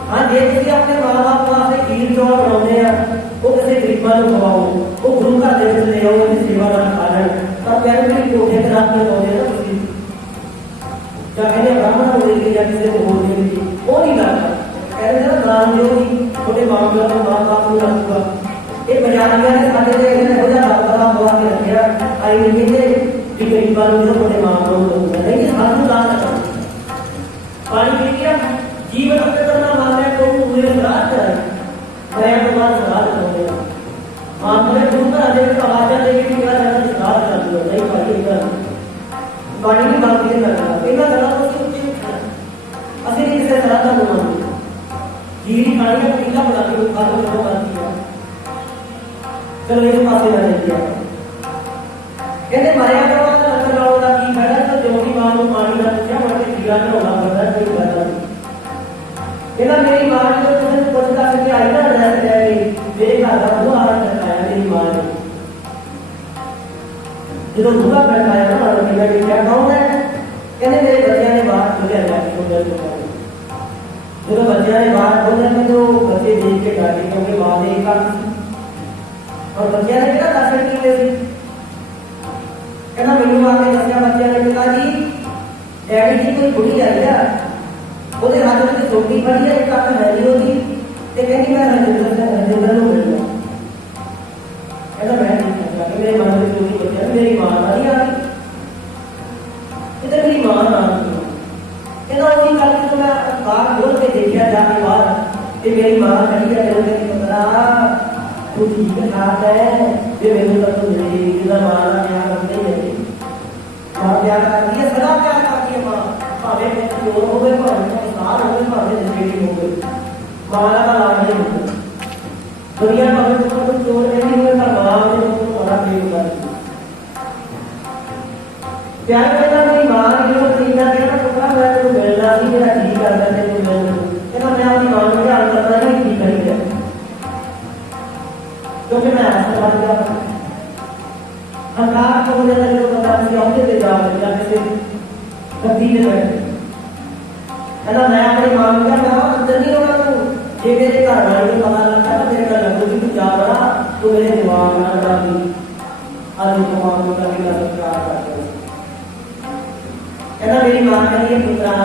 हाँ जे तुम अपने मां बाप वास्ते खीर चौल बनाते हैं वो किसी गरीबों को खवाओ वो गुरु घर के ले आओ सेवा का खा लें तब कहते हैं कोठे के रात में बोलते ना तुम क्या कहते ब्राह्मण को लेके या किसी को बोल देंगे वो नहीं करता कहते ना दान जो भी छोटे मां बाप को रखूगा ये बजारिया ने साढ़े हो जा रात बुला के रखे आई नहीं कि गरीबों को छोटे मां बाप लेकिन साधु दान करते पानी पी लिया जीवन में करना मांगे तो मुझे श्राद्ध है मैं तो बात श्राद्ध हो गया मामले दूसरा अधिक आवाजा लेके निकला जाना श्राद्ध कर दिया नहीं पानी कर पानी की बात नहीं करना पहला गला तो कुछ असली किसी तरह का नहीं मानते जीरी पानी का पीला बना के खा लो तो बात किया चलो इस पास में नहीं किया कहते मरिया का लंगर लाओ का की फायदा तो जो भी मां को पानी ना पूछा बड़े मेरा घरौला बनता कोई पता नहीं। कहना मेरी मां ने तो तुझे पुछता कि आई ना ड्रेस लेके मेरे घर का बुआ हाल करवाया मेरी मां ने। जो बुआ करवाया ना और मैंने क्या कौन है कहने मेरे बच्चे ने बात बोले अल्लाह की वजह से। जो बच्चे ने बात बोले मैं तो बच्चे देख के डर गए क्योंकि मां ने एक और बच्चे ने क्या कर सकती है कहना मैनू आके दसिया बच्चे ने पिताजी डैडी जी कोई बुढ़ी आई है ਉਹਦੇ ਹੱਥ ਵਿੱਚ ਛੋਟੀ ਫੜੀ ਹੈ ਇੱਕ ਅੱਖ ਹੈਗੀ ਉਹਦੀ ਤੇ ਕਹਿੰਦੀ ਮੈਂ ਰਜਿੰਦਰ ਨੂੰ ਮਿਲਣਾ। ਕਹਿੰਦਾ ਮੈਂ ਨਹੀਂ ਚਾਹਤਾ ਕਿ ਮੇਰੇ ਮਨ ਵਿੱਚ ਉਹੀ ਬੱਚਾ ਮੇਰੀ ਮਾਂ ਨਹੀਂ ਆ ਤੇ ਮੇਰੀ ਮਾਂ ਨਾ ਕਹਿੰਦਾ ਉਹਦੀ ਗੱਲ ਜਦੋਂ ਮੈਂ ਬਾਹਰ ਖੋਲ ਕੇ ਦੇਖਿਆ ਜਾ ਕੇ ਬਾਹਰ ਤੇ ਮੇਰੀ ਮਾਂ ਖੜੀ ਹੈ ਮੈਨੂੰ ਕਹਿੰਦੀ ਪੁੱਤਰਾ ਤੂੰ ਠੀਕ ਠਾਕ ਹੈ ਜੇ ਮੈਨੂੰ ਤਾਂ ਤੂੰ ਮੇਰੀ ਜਿਹਦਾ ਮਾਂ ਦਾ ਪਿਆਰ ਹੁੰਦਾ ਹੀ ਹੈ ਮਾਂ ਪਿਆਰ ਕਰਦੀ ਹੈ ਸਦਾ ਪਿਆਰ ਕਰਦੀ ਹੈ ਮਾਂ ਭਾਵੇਂ ਚੋਰ ਹੋਵੇ ਭਾਵੇਂ ਸਾਧ ਹੋਵੇ ਭਾਵੇਂ ਜਿਹੜੀ ਹੋਵੇ ਮਾਂ ਦਾ ਲਾਡ ਨਹੀਂ ਹੁੰਦਾ। ਦੁਨੀਆ ਭਾਵੇਂ ਕੋਈ ਚੋਰ ਨਹੀਂ ਹੋਵੇ ਪਰ ਮਾਂ ਦੇ ਨੂੰ ਬੜਾ ਪ੍ਰੇਮ ਕਰਦੀ ਪਿਆਰ ਕਰਦਾ ਮੇਰੀ ਮਾਂ ਜਦੋਂ ਤੀਨਾ ਕਹਿੰਦਾ ਪੁੱਤਰਾ ਮੈਂ ਤੈਨੂੰ ਮਿਲਣਾ ਸੀ ਮੇਰਾ ਜੀ ਕਰਦਾ ਤੈਨੂੰ ਮਿਲਣ ਨੂੰ ਕਹਿੰਦਾ ਮੈਂ ਆਪਣੀ ਮਾਂ ਨੂੰ ਧਿਆਨ ਕਰਦਾ ਨਹੀਂ ਕੀ ਕਰੀਦਾ ਕਿਉਂਕਿ ਮੈਂ ਆਸਰ ਬਣ ਗਿਆ ਹੰਕਾਰ ਤੋਂ ਜਿਹੜਾ ਜਦੋਂ ਬੰਦਾ ਸੀ ਉਹਦੇ ਤੇ ਜਾ ਰਿਹਾ ਕਿਸੇ ਗੱਦੀ ਤੇ ਬੈਠ ਕਹਿੰਦਾ ਮੈਂ ਆਪਣੀ ਮਾਂ ਨੂੰ ਕਹਿੰਦਾ ਅੰਦਰ ਨਹੀਂ ਹੋਣਾ ਤੂੰ ਜੇ ਮੇਰੇ ਘਰ ਵਾਲੇ ਨੂੰ ਪਤਾ ਲੱਗਾ ਤਾਂ ਮੇਰੇ ਨਾਲ ਲੱਗੂ ਕਿ ਤੂੰ ਜਾ ਬੜਾ ਤੂੰ ਮੇਰੇ ਜਵਾਬ ਨਾਲ ਬੜਾ ਵੀ ਅੱਜ ਜਵਾਬ ਨੂੰ ਤਾਂ ਮੇਰਾ ਸਤਿਕਾਰ ਕਰਦਾ कहना मेरी मां कहिए पुत्रा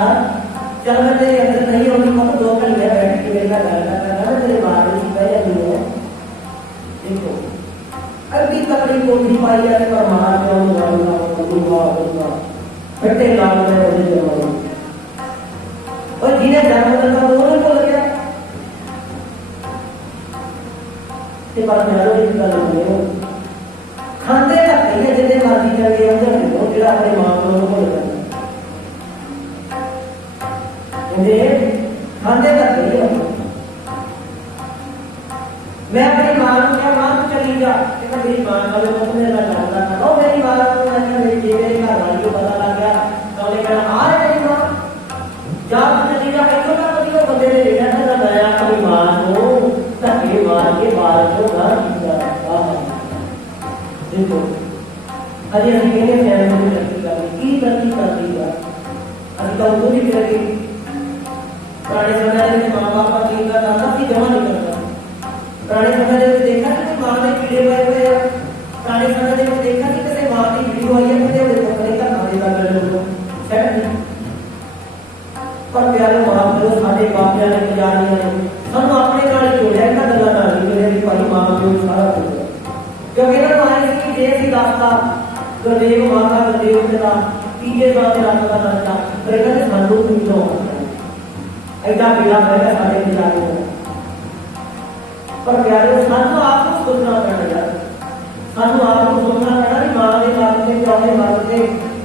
चल मैं तेरे अंदर नहीं होगी मत 2 घंटे बैठ के मेरा घर का करना तेरे बाहर की पहले नहीं है देखो अभी कपड़ी कोठी पाई है पर मां को जाऊंगा दूंगा बट्टे लाल में मुझे जमाऊंगा और जिन्हें जन्म दिया वो नहीं बोल गया ते पर मेरा एक गल हो खांदे तक नहीं जिन्हें मर्जी करके अंदर नहीं जेड़ा अपनी मां को भूल गया खाते तक नहीं मैं अपनी मां को क्या मां को चली जा मेरी मां का मेरा जानता था और मेरी मां को मेरे घर वाली को पता लग गया तो कहना आ मेरी मां जा चली जा इतना का कभी बंदे ने देखा था नया अपनी मां को धक्के मार के बाल को घर देखो अरे अभी कहने फैमिली की तरक्की करती है अभी तो वो भी करेगी पुराने समय में माँ बाप का तीन का दाना भी जमा नहीं करता। पुराने समय में देखा कि माँ ने कीड़े हुए हुए पुराने समय में देखा कि कैसे माँ की वीडियो आई है मुझे वो कपड़े का खाने का कर लो शायद नहीं पर प्यारे माँ बाप साढ़े बाप प्यारे जा रही है हम अपने नाल जोड़िया इतना गल्ला ना नहीं मेरे भाई माँ को सारा कुछ क्योंकि ना माँ की देश ही रास्ता गुरदेव माता गुरदेव पिता तीजे बात रास्ता का रास्ता पर इन्होंने सानू पूछो ऐसा पीड़ा पहले साढ़े गुजारे पर प्यारे सानू आपको सोचना पड़ेगा सानू आपको सोचना पड़ेगा कि मां के बात में जाने बात के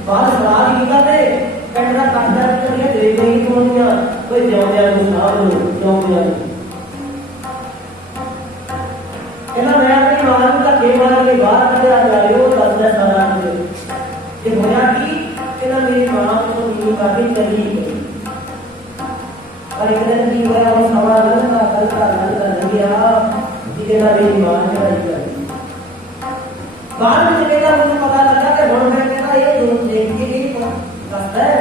बाहर सलाह ही करते कंडरा काटदा चलिए दे गई कोनिया कोई जाऊंगा को साहब जाऊंगा कहना मैं अपनी मां का केवल के बाहर कटरा जा रहे हो 10 साल के ये होया कि कहना मेरी मां को नींद काटी चली गई और एक दिन की हुआ वो सवाल का कल का नहीं गया कि ना मेरी मां ने आई बाद में जब मुझे पता लगा कि रोड में कहना ये दोनों देख के ही रास्ता है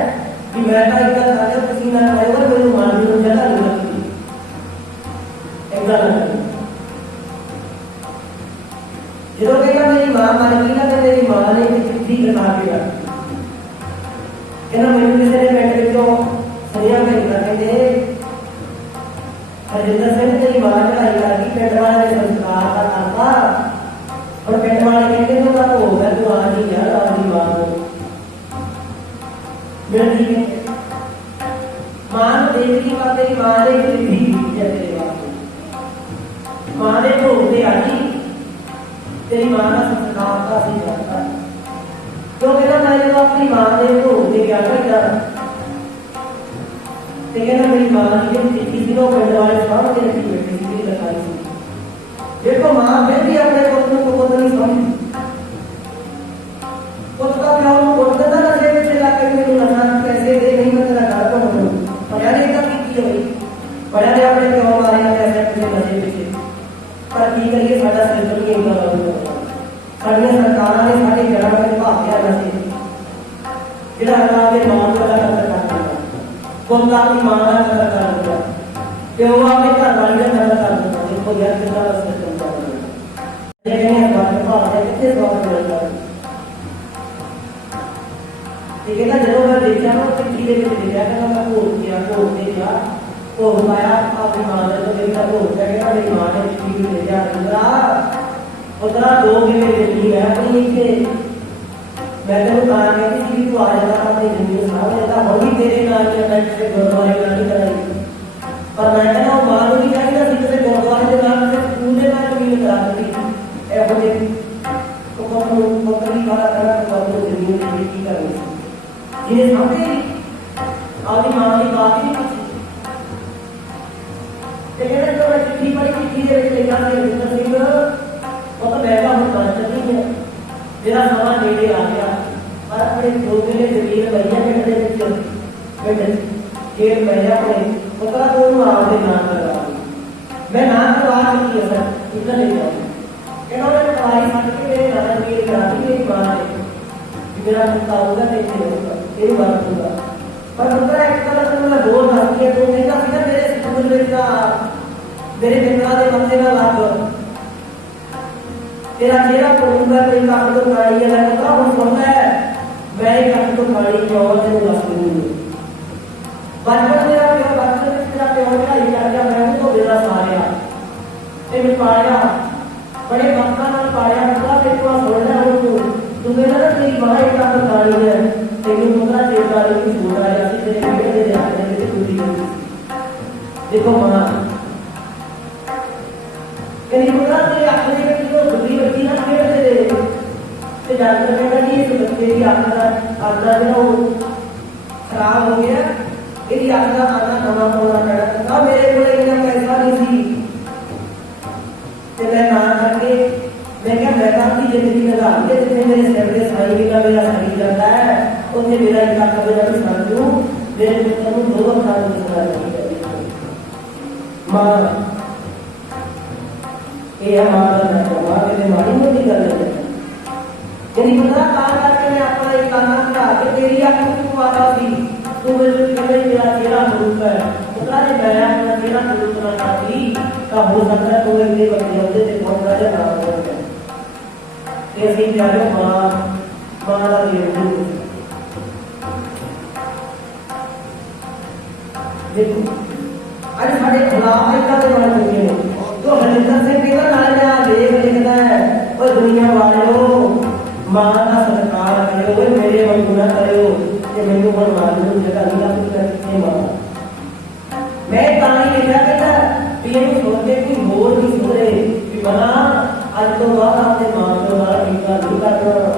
कि मैं का इतना सारे पसीना ड्राइवर मेरे मान में जगह नहीं लगती एकदम जो कहना मेरी मां मर गई ना तो मेरी मां ने एक चिट्ठी लिखा के रखी कहना मेरे किसी ने बैठ के सरिया में कहते हरिंदर सिंह तेरी मां चढ़ाई करगी पिंड वाले ने संस्कार का करता और पिंड वाले कहते तो का हो गया तू आ नहीं यार अपनी मां को मेरा ठीक है मां देख की बात तेरी मां ने चिट्ठी लिखी है तेरे वास्ते मां ने ढोलते आई तेरी मां का संस्कार का सी करता तो कहना मैं जब अपनी मां ने ढोलते गया था कहना मेरी मां की चिट्ठी थी वो पिंड वाले सामने रखी बैठी थी लिखाई थी देखो मां फिर भी अपने पुत्र को खुद नहीं समझी पुत्र का क्या वो पुत्र ना नशे में चला कर मेरे नशा कैसे दे नहीं मैं तेरा साडा सिस्टम ही इतना लागू होगा। साडियां सरकारां ने साडे घरां विच भागिया नशे जिहड़ा अल्लाह दे नाम दा कदर करदा है, पुत्तां दी मां दा कदर करदा है, प्यो अपने घर वाली दा कदर करदा है। देखो यार कितना सिस्टम चल रहा है। ये कहने बात भागिया किथे स्वागत मिलदा है। ठीक है ना, जो मैं देखा ना चिट्ठी के लिखा कि मैं भोग से गया भोग पाया अपनी मां ने, तो मेरी भोग क्या कहना मेरी मां ने चिट्ठी भी भेजा उतरा 2 महीने जिंदगी है अपनी इतने मैं तेन कहा कि तू आ जाता अपनी जिंदगी सारा देता हो भी तेरे नाल से गुरुद्वारे में नहीं कराई, पर मैं कहना वो मां को नहीं चाहिए किसी गुरुद्वारे के नाम से स्कूल के नाम जमीन करा दी एहो जे तो पकड़ी वाला करना तो जमीन की करनी जिन्हें सामने आपकी मां की बात ही नहीं पूछी। कहना जो मैं चिट्ठी पढ़ी चिट्ठी के लिखा रविंदर सिंह वो तो बैठा हूँ बात नहीं है, मेरा समा नेड़े आ गया और अपने 2 महीने जमीन भैया पिंड जेल भैया अपने उतरा दोनों आपके नाम करवा मैं नाम करवा चुकी है सर इतना ले जाऊँ। कहना उन्होंने पढ़ाई छड़ के मेरे नाम जेल करा दी मेरी मां ने मेरा मुद्दा होगा देखते होगा ये बात होगा। पर दूसरा एक तरह से मैं बोल रहा हूँ तो मेरा फिर मेरे स्कूल में का मेरे पिता के बंदे का लाभ तेरा चेहरा पड़ूंगा तेरी काट तो गाड़ी है मैं तो हम सुनता है मैं काट तो गाड़ी की और से लग दूंगी। बचपन मेरा क्या बचपन में तेरा प्यार का ही कर गया मैं तो मेरा सारिया ते मैं पाया बड़े भक्ता नाल पाया पूरा तेरे को सुनना हूं तू मेरा ना तेरी मां एक काट तो गाड़ी है तेरी मुद्रा चेहरा की छोड़ रहा है तेरे बेटे दे हाथ में टूटी गई देखो मां कहीं मुद्रा तेरे हाथ में बुरी बच्ची ना खेलते रहे तो डॉक्टर ने कहा कि इस बच्चे की आंखा जो खराब हो गया यदि आंखा आना नवा होना पड़ा मेरे को इतना पैसा नहीं सी तो मैं ना करके मैं क्या मैं अपनी जिंदगी लगा के जितने मेरे सिर के साई का मेरा शरीर जाता है उतने मेरा इतना कब्जा भी कर दूं मेरे पुत्र को 2 साल की मां ये हमारा नौवा के मारी मोटी कर लेते हैं यदि पता काम करके मैं अपना एक गाना गा के तेरी आंखों को आता थी तो मुझे कहने मेरा चेहरा रूप है पता नहीं गया मेरा चेहरा रूप ना थी का हो सकता है तो मेरे बच्चे होते थे बहुत सारे नाम हो गए ये सी जाने मां का ये देखो आज सारे खुदा का के बारे में तो हरिंदर सिंह कहता नाले आ देख लिखता है और दुनिया वालों मां का सत्कार करो मेरे वांगू ना करो कि मैंने और मालूम जगह नहीं कुछ करके मां मैं कहानी लिखा कहता ये सोचे कि मोर की सोरे कि बना आज तो बात आपने मां को ना इनका नहीं करना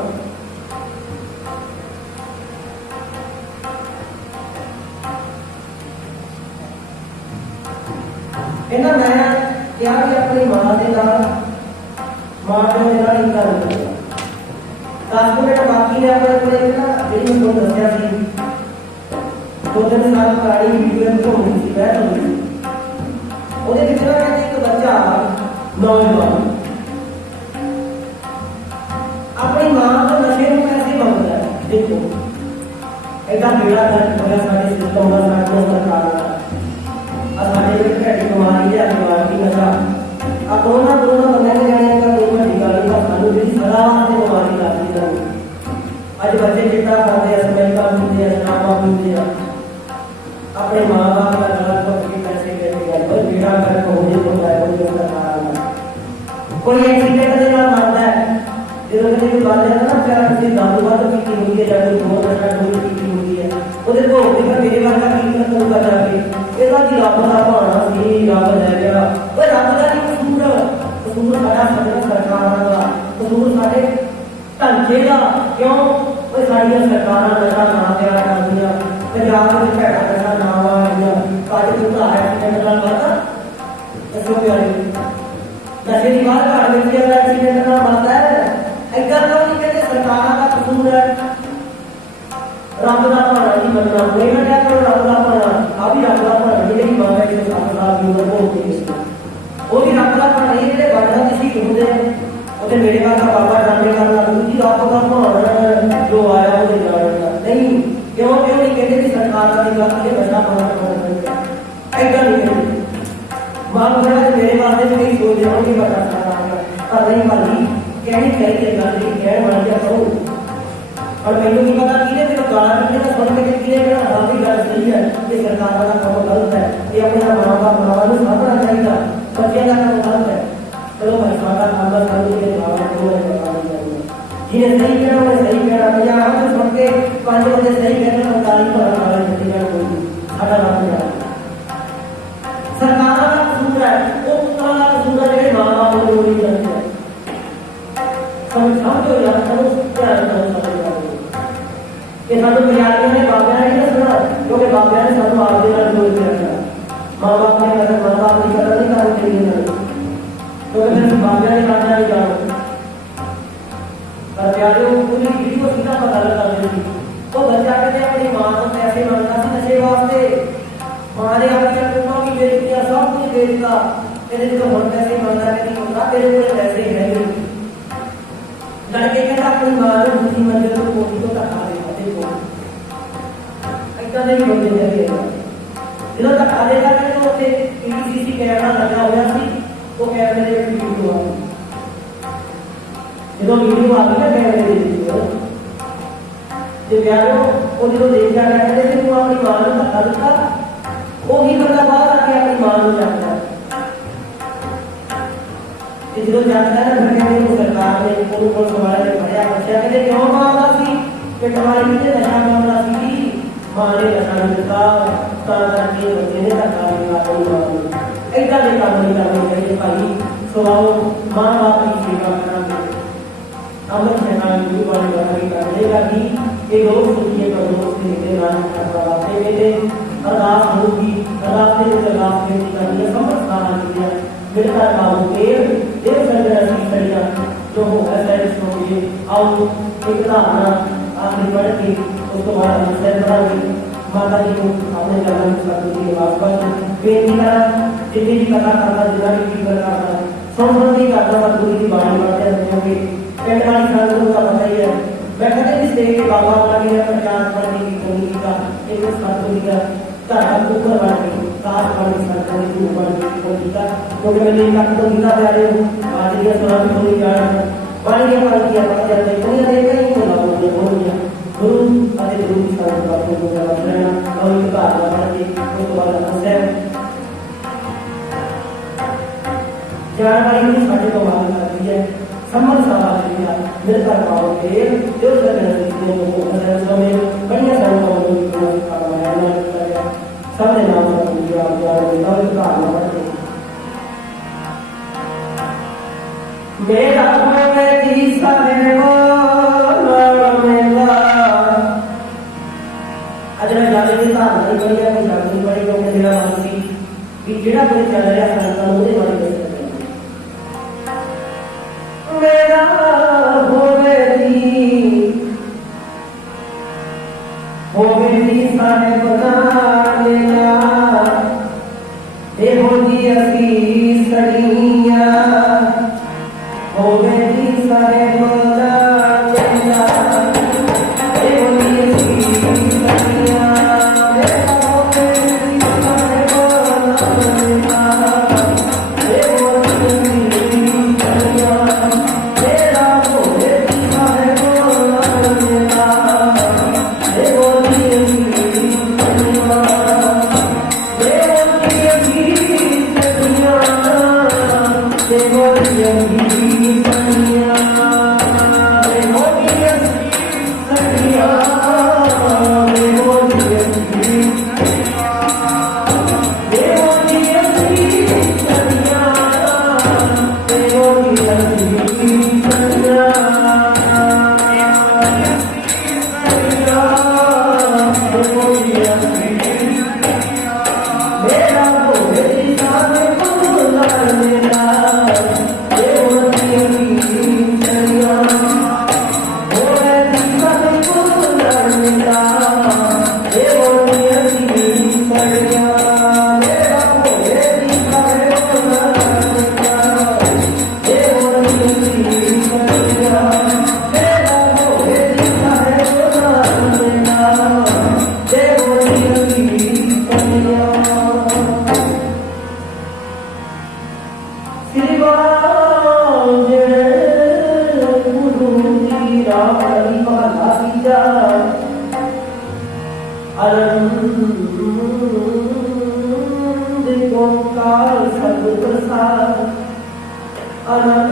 कहना मैं क्या कि अपनी मां के नाल मां को मेरा नहीं कर 10 मिनट बाकी ने अपने को ना जेडी को दसया सी 2 दिन साल गाड़ी वीडियो में होनी सी बैठ होनी ओदे विच ना एक बच्चा नौजवान अपनी मां को नशे में कैसे मंगता है देखो ऐसा बेड़ा गर्क होया साडे सिस्टम का साडे सरकार का असाडे विच घटी कुमारी या कुमारी नशा आ कोरोना बनने जाने का कोई बड़ी गल नहीं सानू जी सदा से बीमारी लगती है आज बच्चे चिट्टा खाते हैं समैका पीते हैं शराबा पीते हैं अपने मां बाप का गलत पकड़ के पैसे लेते हैं और बेड़ा गर्क हो जाए तो कोई सरकार कोई एक्सीडेंट के नाल मरता है ਜਦੋਂ ਕਿ ਬਾਤ ਹੈ ਨਾ ਕਿ ਅਸੀਂ ਦਾਰੂ ਵਾਦ ਕੀਤੀ ਹੋਈ ਹੈ ਜਾਂ ਕੋਈ ਹੋਰ ਨਸ਼ਾ ਕੋਈ ਕੀਤੀ ਹੋਈ ਹੈ ਉਹਦੇ ਕੋਲ ਵੀ ਮੇਰੇ ਵਰਗਾ ਕੀ ਕਰੂਗਾ ਜਾ ਕੇ ਇਹਦਾ ਕੀ ਰੱਬ ਦਾ ਭਾਣਾ ਸੀ ਰੱਬ ਲੈ ਗਿਆ ਉਹ ਰੱਬ ਦਾ ਨਹੀਂ ਕਸੂਰ ਸਾਡਾ ਸਰਕਾਰਾਂ ਦਾ ਕਸੂਰ ਸਾਡੇ ਢਾਂਚੇ ਦਾ ਕਿਉਂ ਉਹ ਸਾਡੀਆਂ ਸਰਕਾਰਾਂ ਨਸ਼ਾ ਨਾ ਤਿਆਰ ਕਰਦੀਆਂ ਪੰਜਾਬ ਵਿੱਚ ਭੈੜਾ ਨਸ਼ਾ ਨਾ ਆਇਆ ਕਾਜ ਹੁੰਦਾ ਹੈ ਐਕਸੀਡੈਂਟ ਨਾਲ ਮਰਦਾ ਦੱਸੋ ਪਿਆਰੇ ਨਸ਼ੇ ਦੀ ਬਾਤ ਘਰ ਵਿੱਚ ਐਕਸੀਡੈਂਟ ਨਾਲ ਮਰਦਾ ਹੈ ऐसा तो नहीं कहते सरकार का कसूर है रब का भाना नहीं बनना कोई क्या करो रब का भाना अभी रब का भाना नहीं मांगा कि 7 साल की उम्र हो गई वो भी रब का घर नहीं जो बड़ा किसी होंगे उसे मेरे पास बाबा जाने का दूसरी रब का भाण जो आया वो जानेगा नहीं क्यों क्यों नहीं कहते कि सरकार का निकाल के बड़ा बना ऐसा नहीं कहते मां बड़ा मेरे बारे में नहीं सोच रहा कि बड़ा सरकार पर नहीं मानी कहनी चाहिए गल नहीं कह मान लिया करो और मैंने नहीं पता कि फिर गाला करने का सुन के कि ये हाँ भी गल सही है ये सरकार वाला काम गलत है ये अपना मां बाप बनाना समझना चाहिए बच्चे का काम गलत है चलो भाई सारा काम का करो ये भाव को करना चाहिए जिन्हें सही कहना वो सही कहना भैया हम सुन के 5 बजे सही कहना तो तारीफ पर हमारे छत्तीसगढ़ कोई सारा रात में सरकार का कसूर है वो पुत्र का कसूर है जो मां बाप को नहीं करते समझो यार समझ क्या है कि सानू पंजाबियों ने बाबा ने दसना क्योंकि बाबा ने सानू आपके नाल जोड़ के रखना मां बाप ने कदर मां बाप की कदर नहीं करनी चाहिए क्योंकि फिर बाबा ने करना नहीं जाना पर प्यारे पूरी वीडियो सीधा पता लगा देती तो बच्चा कहते अपनी मां को पैसे मांगता सी नशे वास्ते मां ने आके कुत्ता भी बेच दिया सब कुछ बेच दिया कहते जो हम पैसे मांगता है नहीं होता तेरे को पैसे है नहीं लड़के कहता अपनी मां को दूसरी मंजिल को कोठी तो धक्का देगा देखो ऐसा नहीं होते जाएगा ਜਦੋਂ ਤੱਕ ਆਦੇਗਾ ਕਿ ਉਹ ਤੇ ਪੀਸੀਸੀ ਕੈਮਰਾ ਲੱਗਾ ਹੋਇਆ ਸੀ ਉਹ ਕੈਮਰੇ ਦੇ ਵਿੱਚ ਵੀਡੀਓ ਆ ਗਈ ਜਦੋਂ ਵੀਡੀਓ ਆ ਗਈ ਨਾ ਕੈਮਰੇ ਦੇ ਵਿੱਚ ਤੇ ਪਿਆਰੋ ਉਹ ਜਦੋਂ ਦੇਖਿਆ ਕਹਿੰਦੇ ਕਿ ਤੂੰ ਆਪਣੀ ਮਾਂ ਨੂੰ ਧੱਕਾ ਦਿੱਤਾ ਉਹੀ ਬੰਦਾ ਬਾਹਰ ਆ ਕੇ ਆਪਣੀ ਮਾਂ ਨੂੰ ਜਾਣਦਾ ਤੇ ਜਦੋਂ ਜਾਣਦਾ ਨਾ ਫਿਰ ਕਹਿੰਦੇ ਸਰਕਾਰ ਨੇ ਉਹਨੂੰ ਪੁਲਿਸ ਵਾਲਿਆਂ ਨੇ ਫੜਿਆ ਪੁੱਛਿਆ ਕਿ ਕਿਉਂ ਮਾਰਦਾ ਸੀ ਕਿ ਤੁਹਾਡੇ ਵਿੱਚ ਨਸ਼ਾ ਮਾਮਲਾ ਸੀ मां ने नशा नहीं दिता करके बच्चे ने धक्का दिया कोई बात नहीं ऐसा नहीं काम नहीं करना चाहिए भाई सुनाओ मां बाप की सेवा करना अमर शैतान की वाली बात करने लगी ये लोग सोचिए पर दोस्त के नाम करवाते मेरे अरदास होगी अरदास से अरदास बेनती करनी है समझ सारा किया मिलकर काबू के देव संजय की सड़िया जो हो ऐसा इसको आओ एक धारणा आखिरी पढ़ के उसको बाद में बढ़ाओगे माता जी को अपने चरण में के वापस बेनती करा जितनी भी कथा करता जितना भी कीर्तन करता संस्कृति करता था पूरी की बाणी पढ़ते रहते होंगे पेट वाली संस्कृति का पता ही है मैं कहते इस देश के बाबा लगे हैं प्रचार करने की कमी का एक संस्कृति का घर ऊपर बढ़ गई सात बढ़ संस्कृति की ऊपर कमी का क्योंकि मैंने एक तो गीता प्यारे हूँ आज ये सुना भी थोड़ी जान बाणी के पास किया पता चलता है कोई देखा ही तो लागू बोल दिया गुरु अरे गुरु की सारी बातों को जवाब देना और एक बात बता के उसके बाद हमसे जानकारी की सारी को मालूम करती है सम्मान सारा दिया मिलकर पाओ के जो सभी चीजों को असल समय बढ़िया सारा काम को करवाया ना किया सब ने नाम का दिया और और का नाम मेरा भवे दी सारे नहीं बढ़िया कोई जागरूक बड़ी क्योंकि मेरा मन सी कि जेड़ा कोई चल रहा संतान ਉਹਦੇ ਬਾਰੇ ਦੱਸਣਾ मेरा होवे दी सारे बना लेना ए होगी असी सड़िया होवे दी सारे बना लेना ए होगी असी सड़िया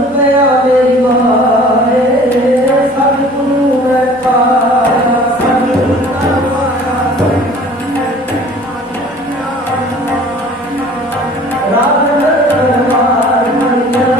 ਪਿਆ ਮੇਰੀ ਵਾਰੇ ਸਤਿਗੁਰੂ ਮੈਂ ਪਾਇਆ ਸਤਿਗੁਰੂ ਮੈਂ ਪਾਇਆ ਰਾਮ ਦਰਬਾਰ ਮਨੀਆ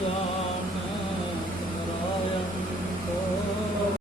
Jai